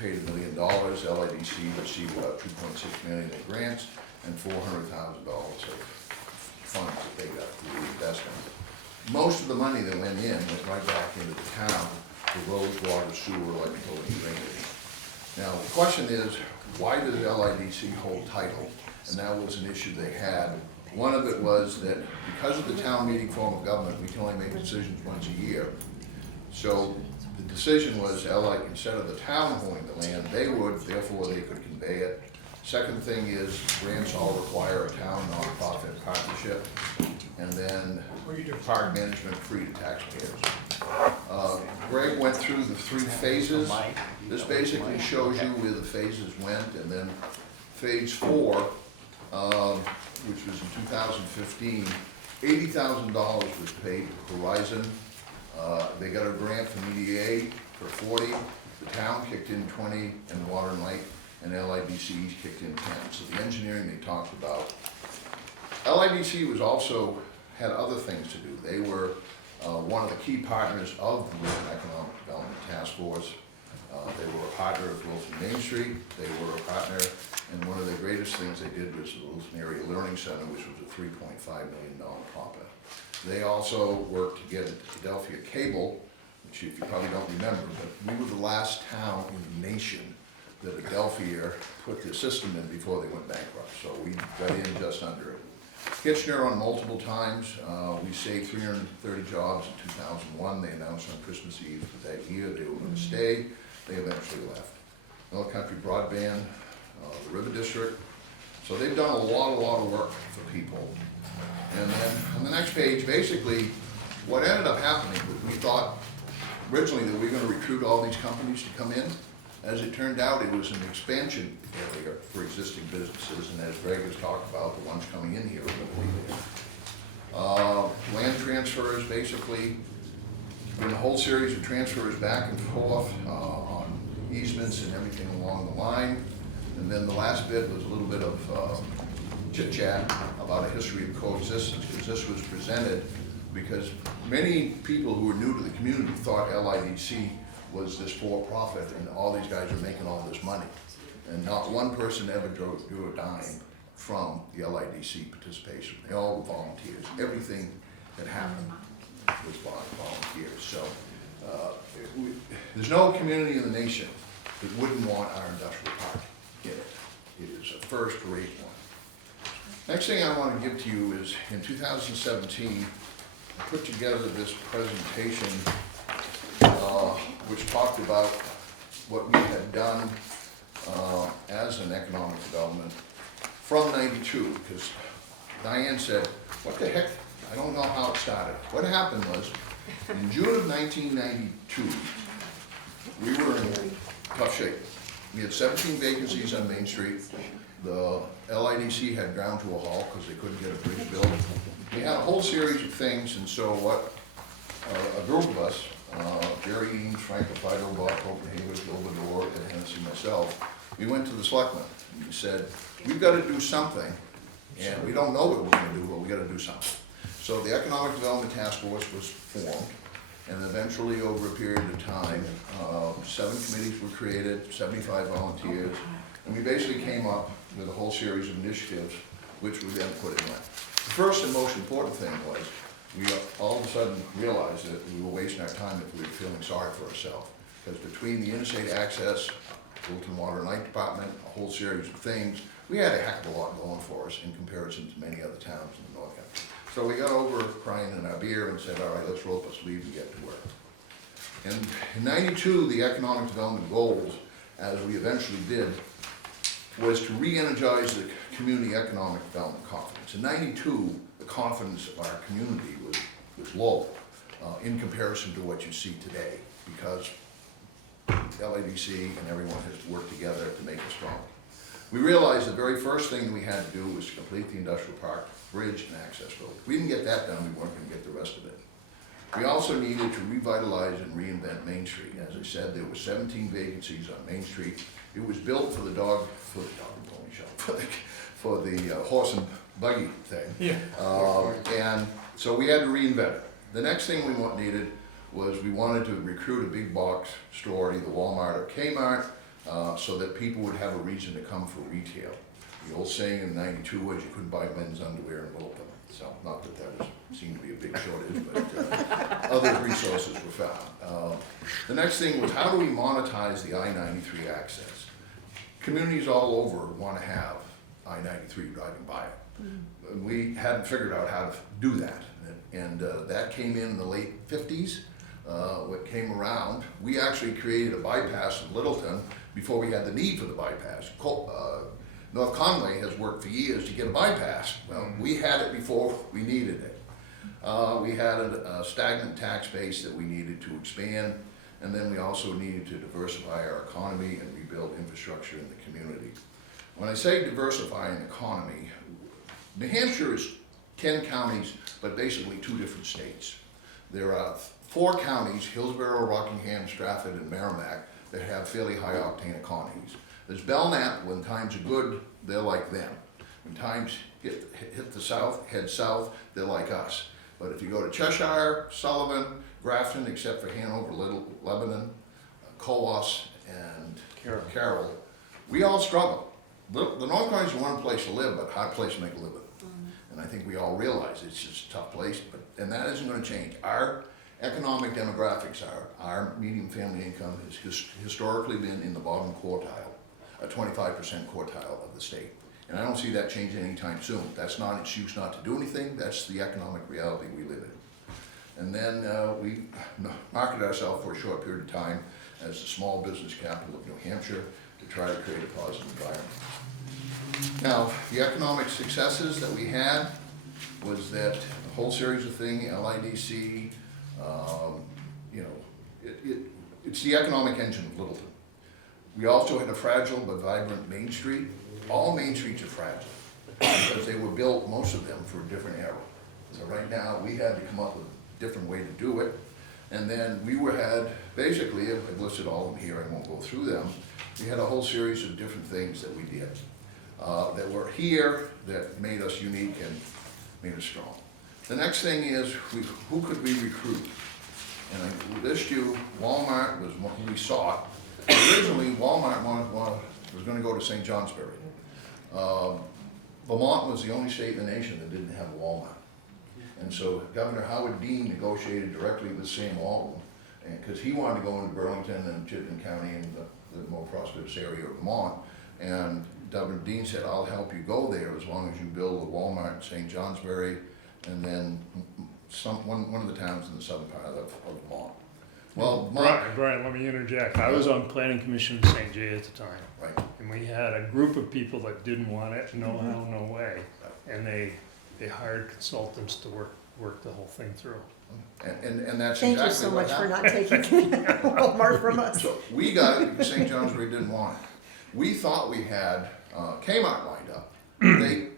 paid $1 million. LIDC received about $2.6 million in grants and $400,000 of funds that they got through the investment. Most of the money that went in went right back into the town for roads, water, sewer, electrical, and drainage. Now, the question is, why does LIDC hold title? And that was an issue they had. One of it was that because of the town meeting form of government, we can only make decisions once a year. So the decision was, instead of the town holding the land, they would, therefore they could convey it. Second thing is, grants all require a town nonprofit partnership, and then park management free to taxpayers. Greg went through the 3 phases. This basically shows you where the phases went, and then phase 4, which was in 2015, $80,000 was paid to Horizon. They got a grant from EDA for 40, the town kicked in 20, and Water and Light and LIDC kicked in 10. So the engineering they talked about. LIDC was also had other things to do. They were one of the key partners of the Littleton Economic Development Task Force. They were a partner of Littleton Main Street. They were a partner, and one of the greatest things they did was the Littleton Area Learning Center, which was a $3.5 million profit. They also worked to get into Philadelphia Cable, which you probably don't remember, but we were the last town in the nation that Adelphia put their system in before they went bankrupt. So we got in just under it. Kitchener on multiple times. We saved 330 jobs in 2001. They announced on Christmas Eve that year they were going to stay. They eventually left. North Country Broadband, the River District. So they've done a lot of work for people. And then on the next page, basically, what ended up happening was we thought originally that we were going to recruit all these companies to come in. As it turned out, it was an expansion area for existing businesses, and as Greg has talked about, the ones coming in here are going to be there. Land transfers, basically, been a whole series of transfers back and forth on easements and everything along the line. And then the last bit was a little bit of chit-chat about a history of coexistence, because this was presented because many people who were new to the community thought LIDC was this for-profit and all these guys are making all this money. And not one person ever drew a dime from the LIDC participation. They all were volunteers. Everything that happened was by volunteers. So there's no community in the nation that wouldn't want our industrial park in it. It is a first-rate one. Next thing I want to give to you is, in 2017, I put together this presentation which talked about what we had done as an economic development from '92, because Diane said, what the heck, I don't know how it started. What happened was, in June of 1992, we were in tough shape. We had 17 vacancies on Main Street. The LIDC had ground to a halt because they couldn't get a bridge built. We had a whole series of things, and so what a group of us, Jerry Eames, Frank LaFido, Bob Copenhagen, Bill Bedore, Ed Hennessy, myself, we went to the selectmen and we said, we've got to do something, and we don't know what we're going to do, but we got to do something. So the Economic Development Task Force was formed, and eventually over a period of time, 7 committees were created, 75 volunteers, and we basically came up with a whole series of initiatives which we then put in line. The first and most important thing was we all of a sudden realized that we were wasting our time if we were feeling sorry for ourselves. Because between the interstate access, Littleton Water and Light Department, a whole series of things, we had a heck of a lot going for us in comparison to many other towns in the North Country. So we got over crying in our beer and said, all right, let's roll up our sleeves and get to work. And in '92, the economic development goals, as we eventually did, was to re-energize the community economic development confidence. In '92, the confidence of our community was low in comparison to what you see today, because LADC and everyone has worked together to make it strong. We realized the very first thing we had to do was to complete the industrial park, bridge, and access road. If we didn't get that done, we weren't going to get the rest of it. We also needed to revitalize and reinvent Main Street. As I said, there were 17 vacancies on Main Street. It was built for the dog and pony show, for the horse and buggy thing. Yeah. And so we had to reinvent it. The next thing we needed was we wanted to recruit a big box store, either Walmart or Kmart, so that people would have a reason to come for retail. The old saying in '92 was you couldn't buy men's underwear in Littleton. So not that seemed to be a big shortage, but other resources were found. The next thing was, how do we monetize the I-93 access? Communities all over want to have I-93 driving by it. We hadn't figured out how to do that, and that came in the late '50s. What came around, we actually created a bypass in Littleton before we had the need for the bypass. North Conway has worked for years to get a bypass. Well, we had it before we needed it. We had a stagnant tax base that we needed to expand, and then we also needed to diversify our economy and rebuild infrastructure in the community. When I say diversify an economy, New Hampshire is 10 counties, but basically 2 different states. There are 4 counties, Hillsborough, Rockingham, Stratford, and Merrimack, that have fairly high octane economies. There's Belknap. When times are good, they're like them. When times hit the south, head south, they're like us. But if you go to Cheshire, Sullivan, Grafton, except for Hanover, Lebanon, Coos, and Carroll, we all struggle. The North Country is one place to live, but a hard place to make a living. And I think we all realize it's just a tough place, and that isn't going to change. Our economic demographics are, our median family income has historically been in the bottom quartile, a 25% quartile of the state. And I don't see that changing anytime soon. That's not an excuse not to do anything, that's the economic reality we live in. And then we marketed ourselves for a short period of time as the small business capital of New Hampshire to try to create a positive environment. Now, the economic successes that we had was that a whole series of things, LIDC, you know, it's the economic engine of Littleton. We also had a fragile but vibrant Main Street. All Main Streets are fragile because they were built, most of them, for a different era. So right now, we had to come up with a different way to do it. And then we had, basically, I've listed all of them here, I won't go through them. We had a whole series of different things that we did that were here that made us unique and made us strong. The next thing is, who could we recruit? And I list you, Walmart was who we sought. Originally, Walmart was going to go to St. Johnsbury. Vermont was the only state in the nation that didn't have a Walmart. And so Governor Howard Dean negotiated directly with Sam Walton because he wanted to go into Burlington and Chittenden County and the more prosperous area of Vermont. And Governor Dean said, I'll help you go there as long as you build a Walmart in St. Johnsbury and then one of the towns in the southern part of Vermont. Well, Brian, let me interject. I was on planning commission in St. J at the time. Right. And we had a group of people that didn't want it, no how, no way. And they hired consultants to work the whole thing through. And that's Thank you exactly so what much for happened. not taking Walmart from us. So we got it because St. Johnsbury didn't want it. We thought we had Kmart lined up. They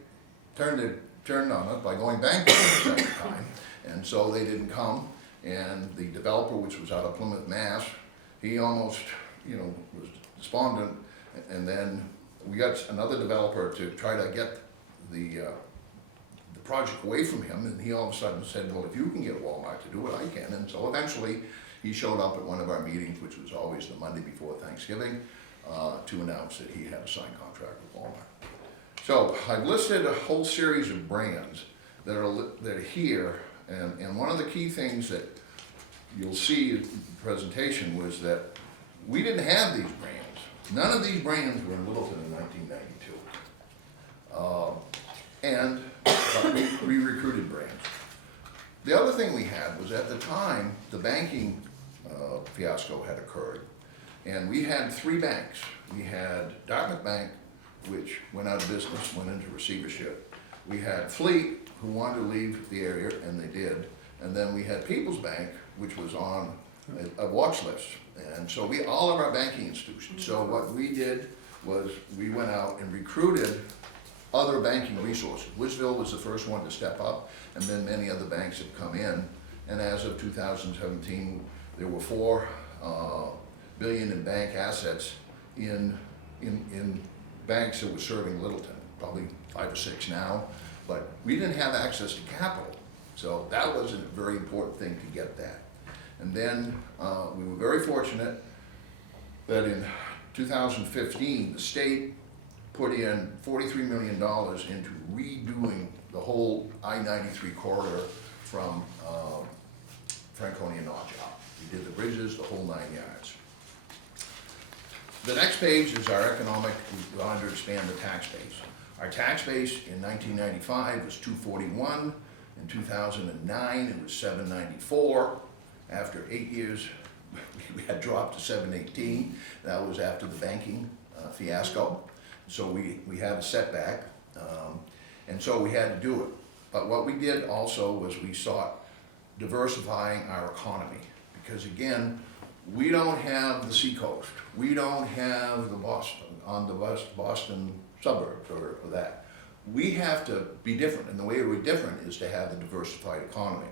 turned on us by going bankrupt the second time, and so they didn't come. And the developer, which was out of Plymouth, Mass, he almost, was despondent. And then we got another developer to try to get the project away from him, and he all of a sudden said, well, if you can get Walmart to do it, I can. And so eventually, he showed up at one of our meetings, which was always the Monday before Thanksgiving, to announce that he had a signed contract with Walmart. So I've listed a whole series of brands that are here, and one of the key things that you'll see in the presentation was that we didn't have these brands. None of these brands were in Littleton in 1992. But we recruited brands. The other thing we had was at the time, the banking fiasco had occurred. And we had 3 banks. We had Dartmouth Bank, which went out of business, went into receivership. We had Fleet, who wanted to leave the area, and they did. And then we had People's Bank, which was on a watch list. And so all of our banking institutions. So what we did was we went out and recruited other banking resources. Wisville was the first one to step up, and then many other banks have come in. And as of 2017, there were $4 billion in bank assets in banks that were serving Littleton, probably 5 or 6 now. But we didn't have access to capital, so that was a very important thing to get that. And then we were very fortunate that in 2015, the state put in $43 million into redoing the whole I-93 corridor from Franconia and Naugatuck. We did the bridges, the whole 9 yards. The next page is our economic. We wanted to expand the tax base. Our tax base in 1995 was 241. In 2009, it was 794. After 8 years, we had dropped to 718. That was after the banking fiasco. So we had a setback, and so we had to do it. But what we did also was we sought diversifying our economy, because again, we don't have the seacoast. We don't have the Boston suburbs or that. We have to be different, and the way we're different is to have the diversified economy.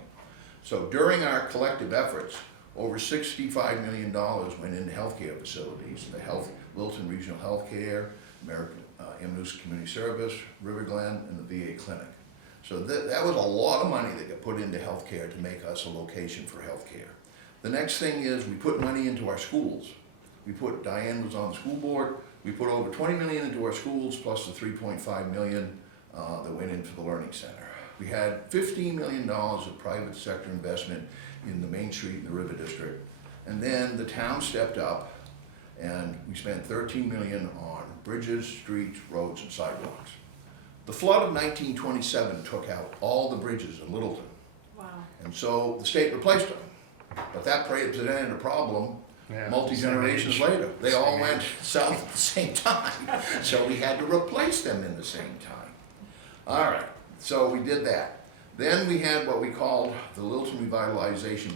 So during our collective efforts, over $65 million went into healthcare facilities, the Littleton Regional Healthcare, American Amherst Community Service, River Glen, and the VA Clinic. So that was a lot of money that got put into healthcare to make us a location for healthcare. The next thing is we put money into our schools. Diane was on the school board. We put over $20 million into our schools, plus the $3.5 million that went into the Learning Center. We had $15 million of private sector investment in the Main Street and the River District. And then the town stepped up, and we spent $13 million on bridges, streets, roads, and sidewalks. The flood of 1927 took out all the bridges in Littleton. Wow. And so the state replaced them. But that presented a problem multi-generations later. They all went south at the same time. So we had to replace them in the same time. All right, so we did that. Then we had what we called the Littleton Revitalization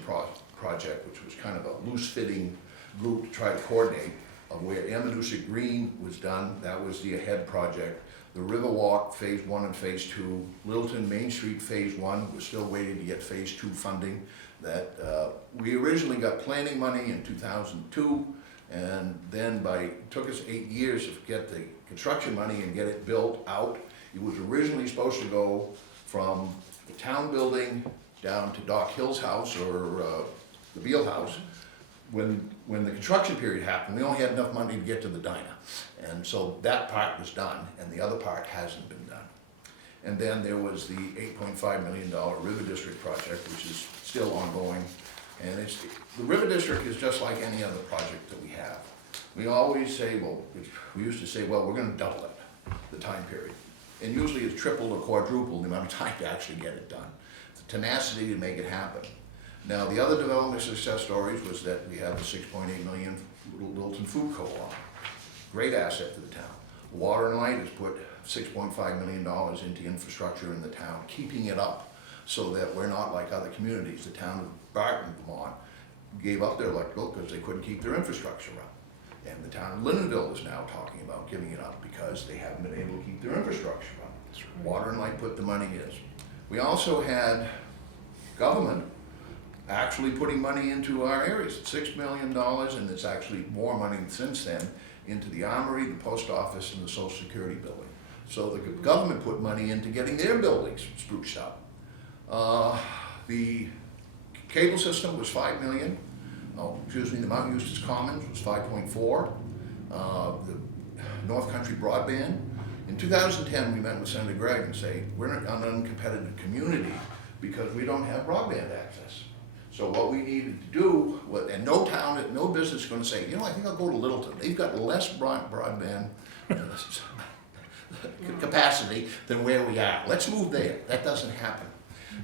Project, which was kind of a loose-fitting group to try to coordinate of where Amadusa Green was done. That was the AHEAD project. The Riverwalk Phase 1 and Phase 2. Littleton Main Street Phase 1. We're still waiting to get Phase 2 funding. That we originally got planning money in 2002, and then it took us 8 years to get the construction money and get it built out. It was originally supposed to go from the town building down to Doc Hill's house or the Beal house. When the construction period happened, we only had enough money to get to the diner. And so that part was done, and the other part hasn't been done. And then there was the $8.5 million River District project, which is still ongoing. And the River District is just like any other project that we have. We always say, we used to say, well, we're gonna double it, the time period. And usually it's tripled or quadrupled the amount of time to actually get it done. The tenacity to make it happen. Now, the other development success stories was that we have the 6.8 million Littleton Food Co-op. Great asset to the town. Water and Light has put $6.5 million into infrastructure in the town, keeping it up so that we're not like other communities. The town of Barton, Vermont, gave up their electrical because they couldn't keep their infrastructure up. And the town of Lindenville is now talking about giving it up because they haven't been able to keep their infrastructure up. Water and Light put the money in. We also had government actually putting money into our areas, $6 million, and it's actually more money since then into the Armory, the post office, and the Social Security building. So the government put money into getting their buildings spruced up. The cable system was $5 million. The Mount Eustace Commons was 5.4. The North Country Broadband. In 2010, we met with Senator Gregg and say, we're an uncompetitive community because we don't have broadband access. So what we needed to do, and no town, no business is gonna say, you know, I think I'll go to Littleton. They've got less broadband capacity than where we are. Let's move there. That doesn't happen.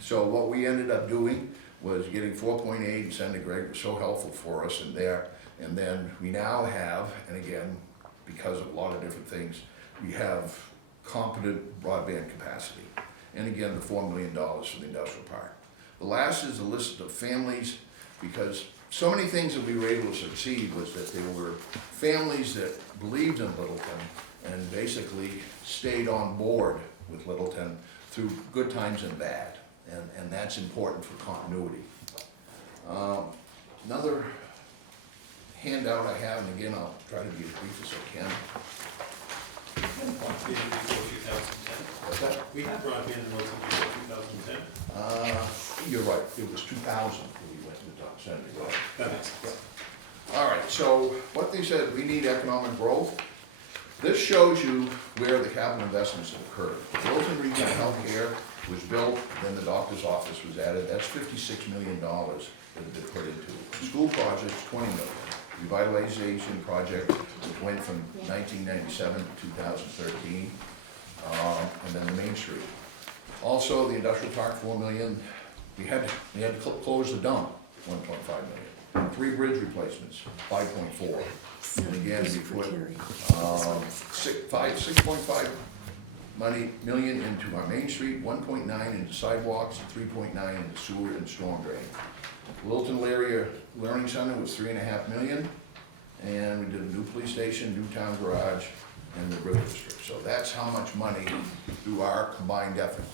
So what we ended up doing was getting 4.8, and Senator Gregg was so helpful for us in there. And then we now have, and again, because of a lot of different things, we have competent broadband capacity. And again, the $4 million for the industrial park. The last is a list of families, because so many things that we were able to succeed was that there were families that believed in Littleton and basically stayed on board with Littleton through good times and bad. And that's important for continuity. Another handout I have, and again, I'll try to be as brief as I can. Broadband before 2010. What's that? We had broadband in Littleton before 2010. You're right, it was 2000 when we went to the top Senator Gregg. That makes sense. All right, so what they said, we need economic growth. This shows you where the capital investments have occurred. The Littleton Regional Healthcare was built, then the doctor's office was added. That's $56 million that have been put into it. School projects, $20 million. Revitalization project, which went from 1997 to 2013, and then the Main Street. Also, the industrial park, $4 million. We had to close the dump, $1.5 million. 3 bridge replacements, $5.4. And again, we put 6.5 million into our Main Street, 1.9 into sidewalks, 3.9 into sewer and storm drain. Littleton area learning center was $3.5 million, and we did a new police station, new town garage, and the river district. So that's how much money through our combined effort.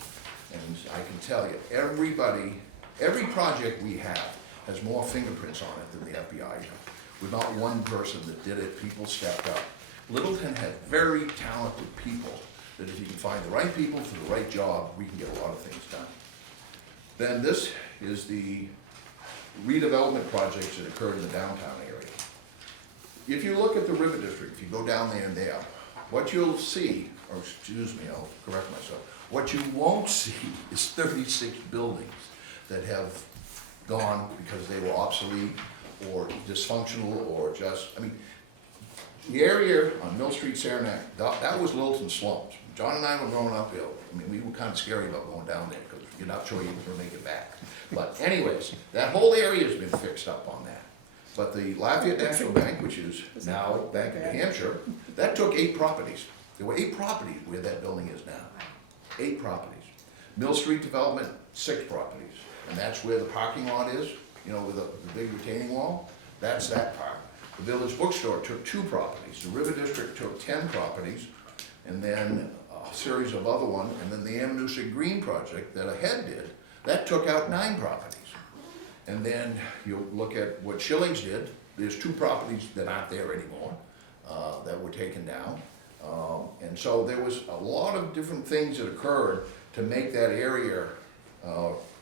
And I can tell you, every project we have has more fingerprints on it than the FBI have. We're not one person that did it, people stepped up. Littleton had very talented people that if you can find the right people for the right job, we can get a lot of things done. Then this is the redevelopment projects that occurred in the downtown area. If you look at the river district, if you go down there and there, what you'll see, or excuse me, I'll correct myself, what you won't see is 36 buildings that have gone because they were obsolete or dysfunctional or just, I mean, the area on Mill Street, Saranac, that was Littleton slums. John and I were growing up ill. I mean, we were kind of scary about going down there because you're not sure you were going to make it back. But anyways, that whole area has been fixed up on that. But the Lafayette National Bank, which is now Bank of New Hampshire, that took 8 properties. There were 8 properties where that building is now. 8 properties. Mill Street Development, 6 properties. And that's where the parking lot is, you know, with the big retaining wall. That's that part. The Village Bookstore took 2 properties. The River District took 10 properties, and then a series of other ones. And then the Amanuset Green project that Ahead did, that took out 9 properties. And then you look at what Schillings did. There's 2 properties that aren't there anymore that were taken down. And so there was a lot of different things that occurred to make that area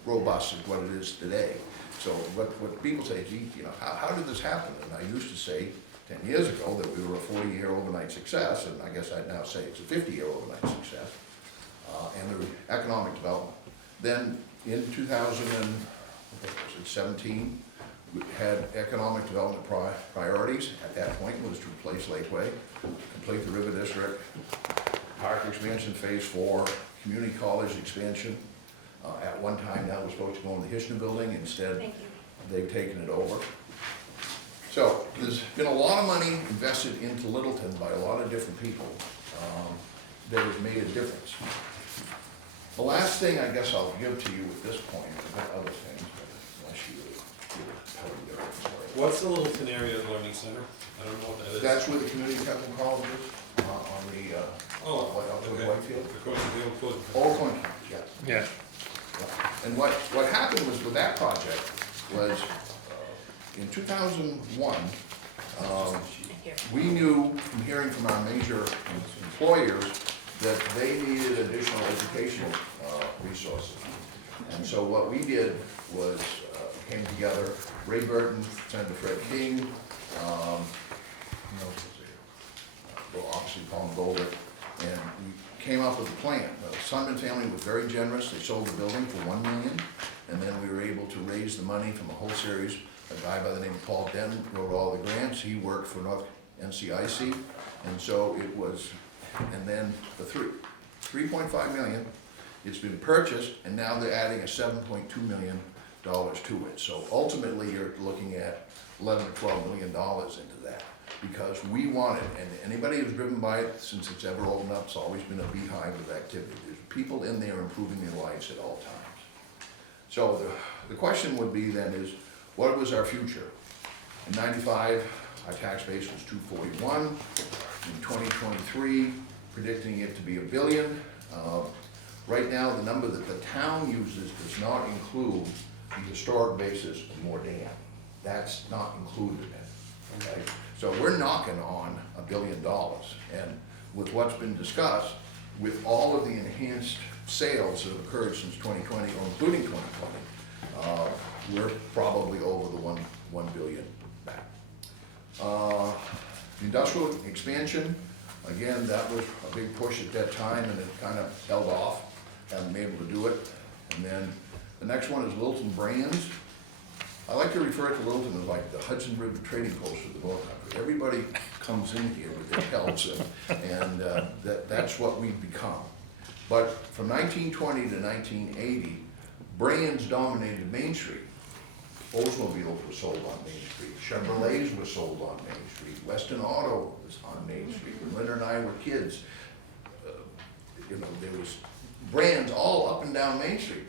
robust as what it is today. So what people say, gee, you know, how did this happen? And I used to say 10 years ago that we were a 40-year overnight success, and I guess I'd now say it's a 50-year overnight success, and the economic development. Then in 2017, We had economic development priorities at that point was to replace Lakeway, complete the River District, park expansion phase 4, community college expansion. At one time, that was supposed to go in the Hitchner building, instead Thank you. they've taken it over. So there's been a lot of money invested into Littleton by a lot of different people that has made a difference. The last thing I guess I'll give to you at this point, I've got other things, but unless you give it, probably get it for it. What's the Littleton Area Learning Center? I don't know what that is. That's where the community technical college is, on the, Oh, up to okay. Whitefield. The old closed. All Corn County, yeah. Yeah, And what happened was with that project was, in 2001, we knew from hearing from our major employers that they needed additional educational resources. And so what we did was, came together, Ray Burton, Senator Fred King, well, obviously Paul Golder, and we came up with a plan. The Sunman family was very generous. They sold the building for $1 million, and then we were able to raise the money from a whole series. A guy by the name of Paul Denton wrote all the grants. He worked for North NCIC, and so it was, and then the $3.5 million, it's been purchased, and now they're adding a $7.2 million to it. So ultimately, you're looking at $11 to $12 million into that, because we want it, and anybody who's driven by it since it's ever opened up, it's always been a beehive of activity. There's people in there improving their lives at all times. So the question would be then is, what was our future? In '95, our tax base was 241. In 2023, predicting it to be $1 billion. Right now, the number that the town uses does not include the historic basis of Moore Dam. That's not included in it, okay? So we're knocking on $1 billion, and with what's been discussed, with all of the enhanced sales that have occurred since 2020, or including 2020, we're probably over the $1 billion back. Industrial expansion, again, that was a big push at that time, and it kind of held off, haven't been able to do it. And then the next one is Littleton Brands. I like to refer to Littleton as like the Hudson River Trading Post of the North Country. Everybody comes in here with their pelts, and that's what we've become. But from 1920 to 1980, Brands dominated Main Street. Oldsmobiles were sold on Main Street. Chevrolets were sold on Main Street. Western Auto was on Main Street. When Linda and I were kids, there was Brands all up and down Main Street.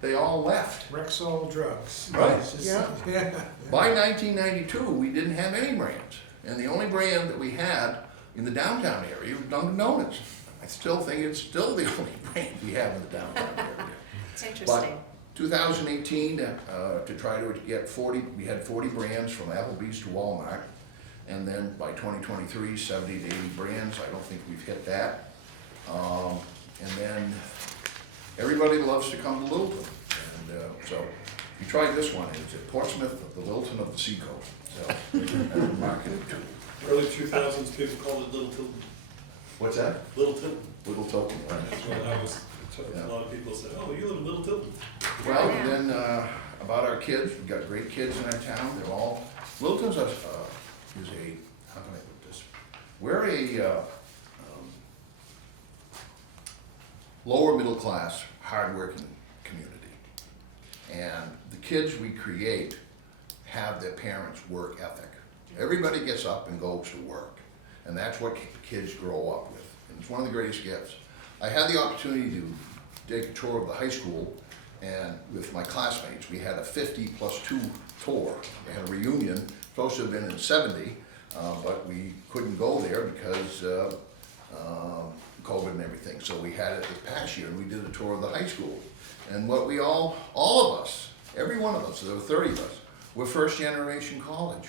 They all left. Rexall drugs. Right. It's just- Yeah. By 1992, we didn't have any brands. And the only brand that we had in the downtown area was Dunkin' Donuts. I still think it's still the only brand we have in the downtown area. It's But interesting. 2018, to try to get 40, we had 40 brands from Applebee's to Walmart. And then by 2023, 70 to 80 brands. I don't think we've hit that. And then everybody loves to come to Littleton. And so you tried this one. It's at Portsmouth, the Littleton of the Seacoast. So that's marketed too. Early 2000s, people called it Littleton. What's that? Littleton. Little Tilton, right? That's what I was, a lot of people said, oh, you live in Little Tilton. Well, and then about our kids, we've got great kids in our town. They're all, Littleton's is a, how can I put this? We're a lower middle class, hardworking community. And the kids we create have their parents' work ethic. Everybody gets up and goes to work. And that's what kids grow up with. And it's one of the greatest gifts. I had the opportunity to take a tour of the high school, and with my classmates, we had a 50+2 tour. We had a reunion, supposed to have been in 70, but we couldn't go there because COVID and everything. So we had it this past year, and we did a tour of the high school. And what we all of us, every one of us, there were 30 of us, were first generation college.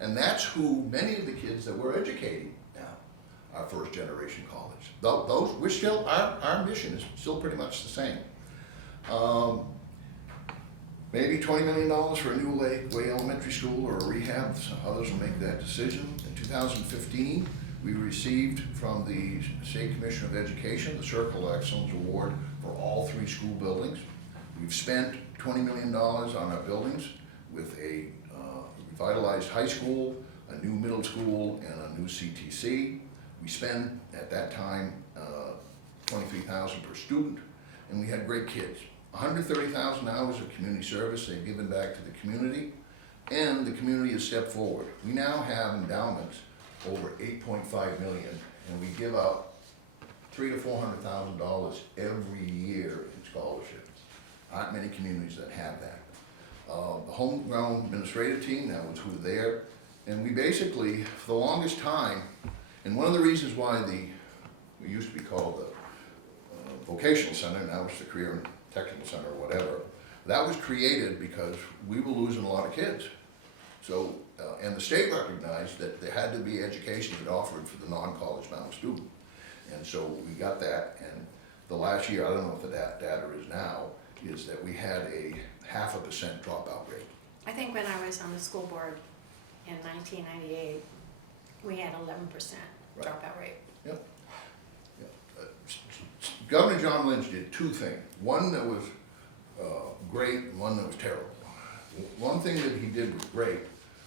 And that's who many of the kids that we're educating now are first generation college. Those, we're still, our mission is still pretty much the same. Maybe $20 million for a new Lakeway Elementary School or a rehab, so others will make that decision. In 2015, we received from the State Commissioner of Education the Circle of Excellence Award for all 3 school buildings. We've spent $20 million on our buildings. with a revitalized high school, a new middle school, and a new CTC. We spend, at that time, $23,000 per student, and we had great kids. 130,000 hours of community service they've given back to the community, and the community has stepped forward. We now have endowments over $8.5 million, and we give out $300,000 to $400,000 every year in scholarships. Aren't many communities that have that. The homegrown administrative team, that was who there, and we basically, for the longest time, and one of the reasons why we used to be called the vocational center, now it's the career and technical center or whatever, that was created because we were losing a lot of kids. So, and the state recognized that there had to be education that offered for the non-college bound student. And so we got that, and the last year, I don't know what the data is now, is that we had a 0.5% dropout rate. I think when I was on the school board in 1998, we had 11% Right. dropout rate. Yep. Governor John Lynch did two things. One that was great and one that was terrible. One thing that he did was great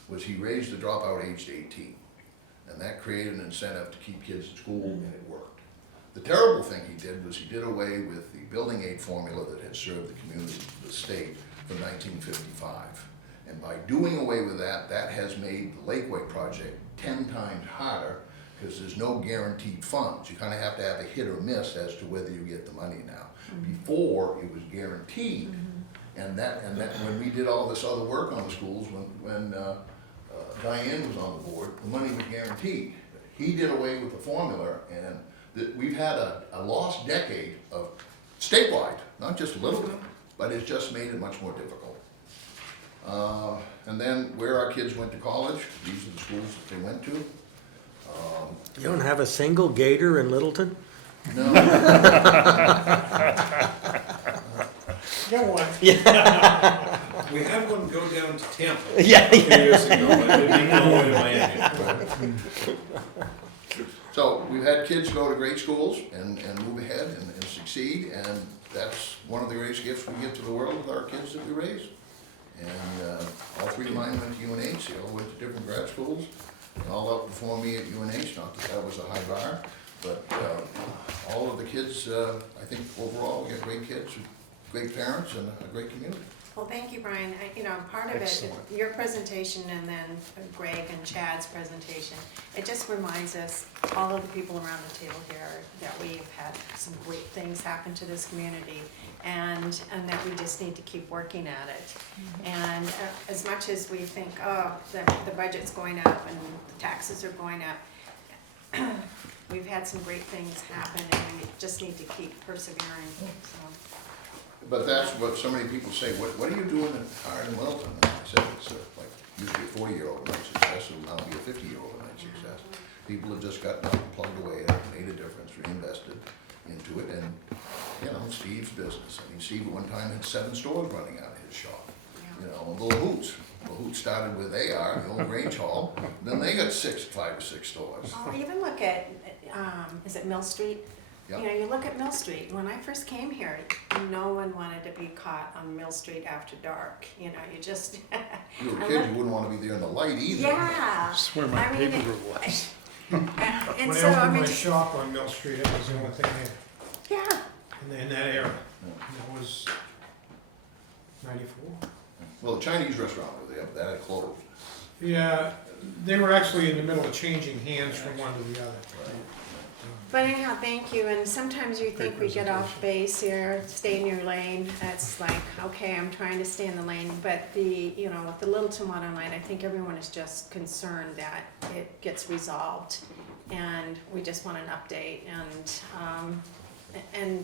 was he raised the dropout age to 18. And that created an incentive to keep kids in school, and it worked. The terrible thing he did was he did away with the building aid formula that had served the community, the state, from 1955. And by doing away with that, that has made the Lakeway project 10 times harder, because there's no guaranteed funds. You kind of have to have a hit or miss as to whether you get the money now. Before, it was guaranteed, and that when we did all this other work on the schools, when Diane was on the board, the money was guaranteed. He did away with the formula, and we've had a lost decade of statewide, not just Littleton, but it's just made it much more difficult. And then where our kids went to college, these are the schools that they went to. You don't have a single gator in Littleton? No. Got one. We had one go down to Tampa Yeah, a few years ago, but it didn't go away to Miami. So we've had kids go to great schools and move ahead and succeed, and that's one of the greatest gifts we give to the world with our kids that we raise. And all three of mine went to UNH, they all went to different grad schools, and all outperformed me at UNH, not that that was a high bar, but all of the kids, I think overall, we got great kids, great parents, and a great community. Well, thank you, Brian. Part of it, Excellent. your presentation and then Greg and Chad's presentation, it just reminds us, all of the people around the table here, that we've had some great things happen to this community, and that we just need to keep working at it. And as much as we think, oh, the budget's going up and the taxes are going up, we've had some great things happen, and we just need to keep persevering, so. But that's what so many people say, what are you doing in Littleton? And I said, it's like, used to be a 40-year overnight success, and now be a 50-year overnight success. People have just gotten up and plugged away at it, made a difference, reinvested into it, and, Steve's business. I mean, Steve at one time had 7 stores running out of his shop. The LaHoots started with AR, the old Grange Hall, then they got 5 or 6 stores. Oh, even look at, is it Mill Street? Yep. You look at Mill Street, when I first came here, no one wanted to be caught on Mill Street after dark, you just. You were a kid, you wouldn't want to be there in the light either. Yeah. That's where my I mean, paper was. And When so, I I opened mean, my shop on Mill Street, it was the only thing yeah, in that area. And it was 94. Well, the Chinese restaurant was there, but that had closed. Yeah, they were actually in the middle of changing hands from one to the other. but anyhow, thank you, and sometimes you think we get off base here, stay in your lane, it's like, okay, I'm trying to stay in the lane, but with the Littleton Water Line, I think everyone is just concerned that it gets resolved, and we just want an update, and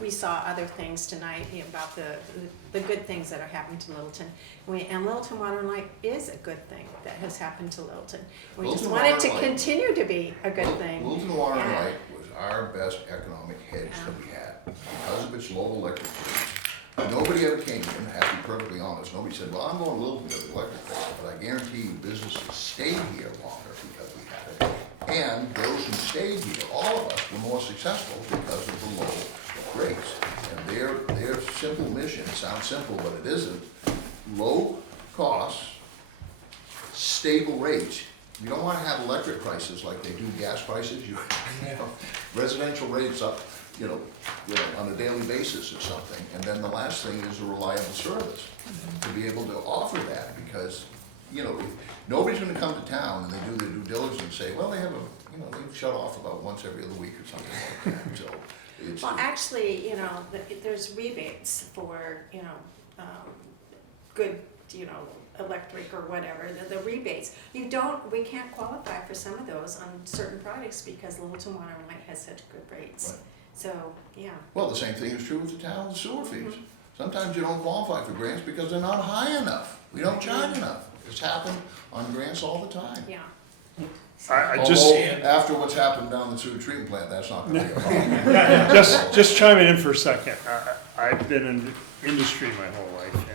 we saw other things tonight about the good things that are happening to Littleton. And Littleton Water and Light is a good thing that has happened to Littleton. We just Littleton want it Water to and Light. continue to be a good thing. Littleton Water and Yeah. Light was our best economic hedge that we had because of its low electric rates. Nobody ever came in, I have to be perfectly honest, nobody said, well, I'm going to Littleton because of the electric rates, but I guarantee you businesses stayed here longer because we had it. And those who stayed here, all of us, were more successful because of the low rates. And their simple mission, it sounds simple, but it isn't, low costs, stable rates. You don't wanna have electric prices like they do gas prices, you know, residential rates up, you know, on a daily basis or something. And then the last thing is a reliable service, to be able to offer that, because, you know, nobody's gonna come to town and they do their due diligence and say, well, they have a, you know, they shut off about once every other week or something like that, so it's. Well, actually, you know, there's rebates for, you know, good, you know, electric or whatever, the rebates. We can't qualify for some of those on certain products because Littleton Water and Light has such good rates. Right. So, yeah. Well, the same thing is true with the town's sewer fees. Sometimes you don't qualify for grants because they're not high enough. We don't charge enough. It's happened on grants all the time. Yeah. I just, Although, after what's happened down the sewer treatment plant, that's not gonna be a problem. just chiming in for a second. I've been in industry my whole life, and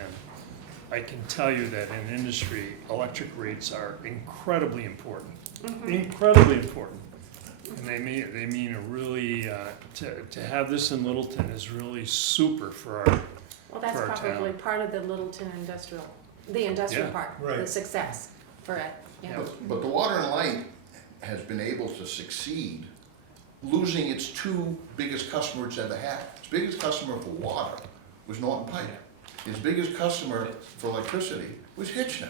I can tell you that in industry, electric rates are incredibly important. Incredibly important. And they mean a really, to have this in Littleton is really super for our, Well, that's For our probably town. part of the Littleton the industrial Yeah. part, the Right. success for it, yeah. But the water and light has been able to succeed, losing its two biggest customers it's ever had. Its biggest customer for water was Norton Pike. Its biggest customer for electricity was Hitchner.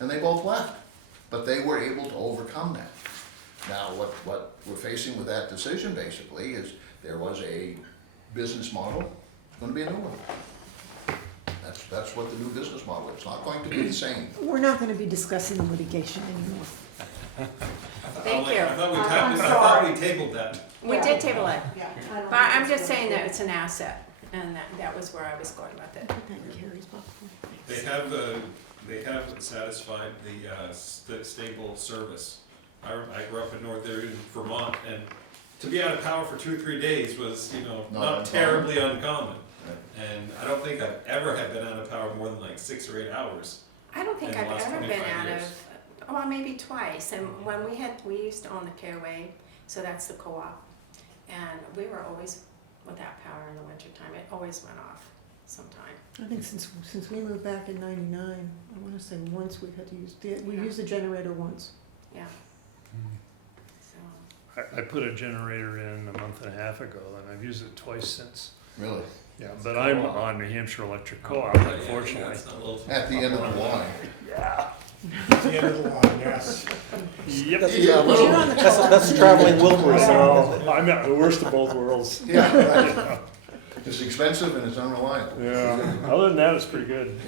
And they both left, but they were able to overcome that. Now, what we're facing with that decision basically is there was a business model, it's gonna be a new one. That's what the new business model is. It's not going to be the same. We're not gonna be discussing the litigation anymore. Thank you. I thought we tabled that. We did table it, Yeah. but I'm just saying that it's an asset, and that was where I was going with it. They have satisfied the stable service. I grew up in northern Vermont, and to be out of power for 2 or 3 days was, you know, Not not uncommon. terribly uncommon. And I don't think I've ever have been out of power more than like 6 or 8 hours. I don't think In the I've last ever been 25 out years. of, well, maybe twice, and when we used to own the Caraway, so that's the co-op, and we were always without power in the wintertime, it always went off sometime. I think since we moved back in '99, I wanna say once we've had to use, we used the generator once. Yeah. So, I put a generator in a month and a half ago, and I've used it twice since. Really. Yeah, but I'm on New Hampshire Electric Co-op, Yeah, unfortunately. that's not Littleton. At the end of the line. It's the end of the line, yes. Yep. That's, Yeah, well, You're on the that's traveling Wilburys. So, I'm at the worst of both worlds. Yeah, right. It's expensive and it's unreliable. Yeah, other than that, it's pretty good.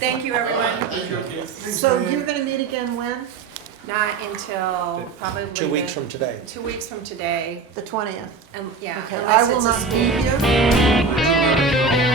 thank you, everyone. So you're gonna meet again when? Not until probably 2 weeks from today. 2 weeks from today, The 20th. and yeah. Okay, unless I will it's a not be here.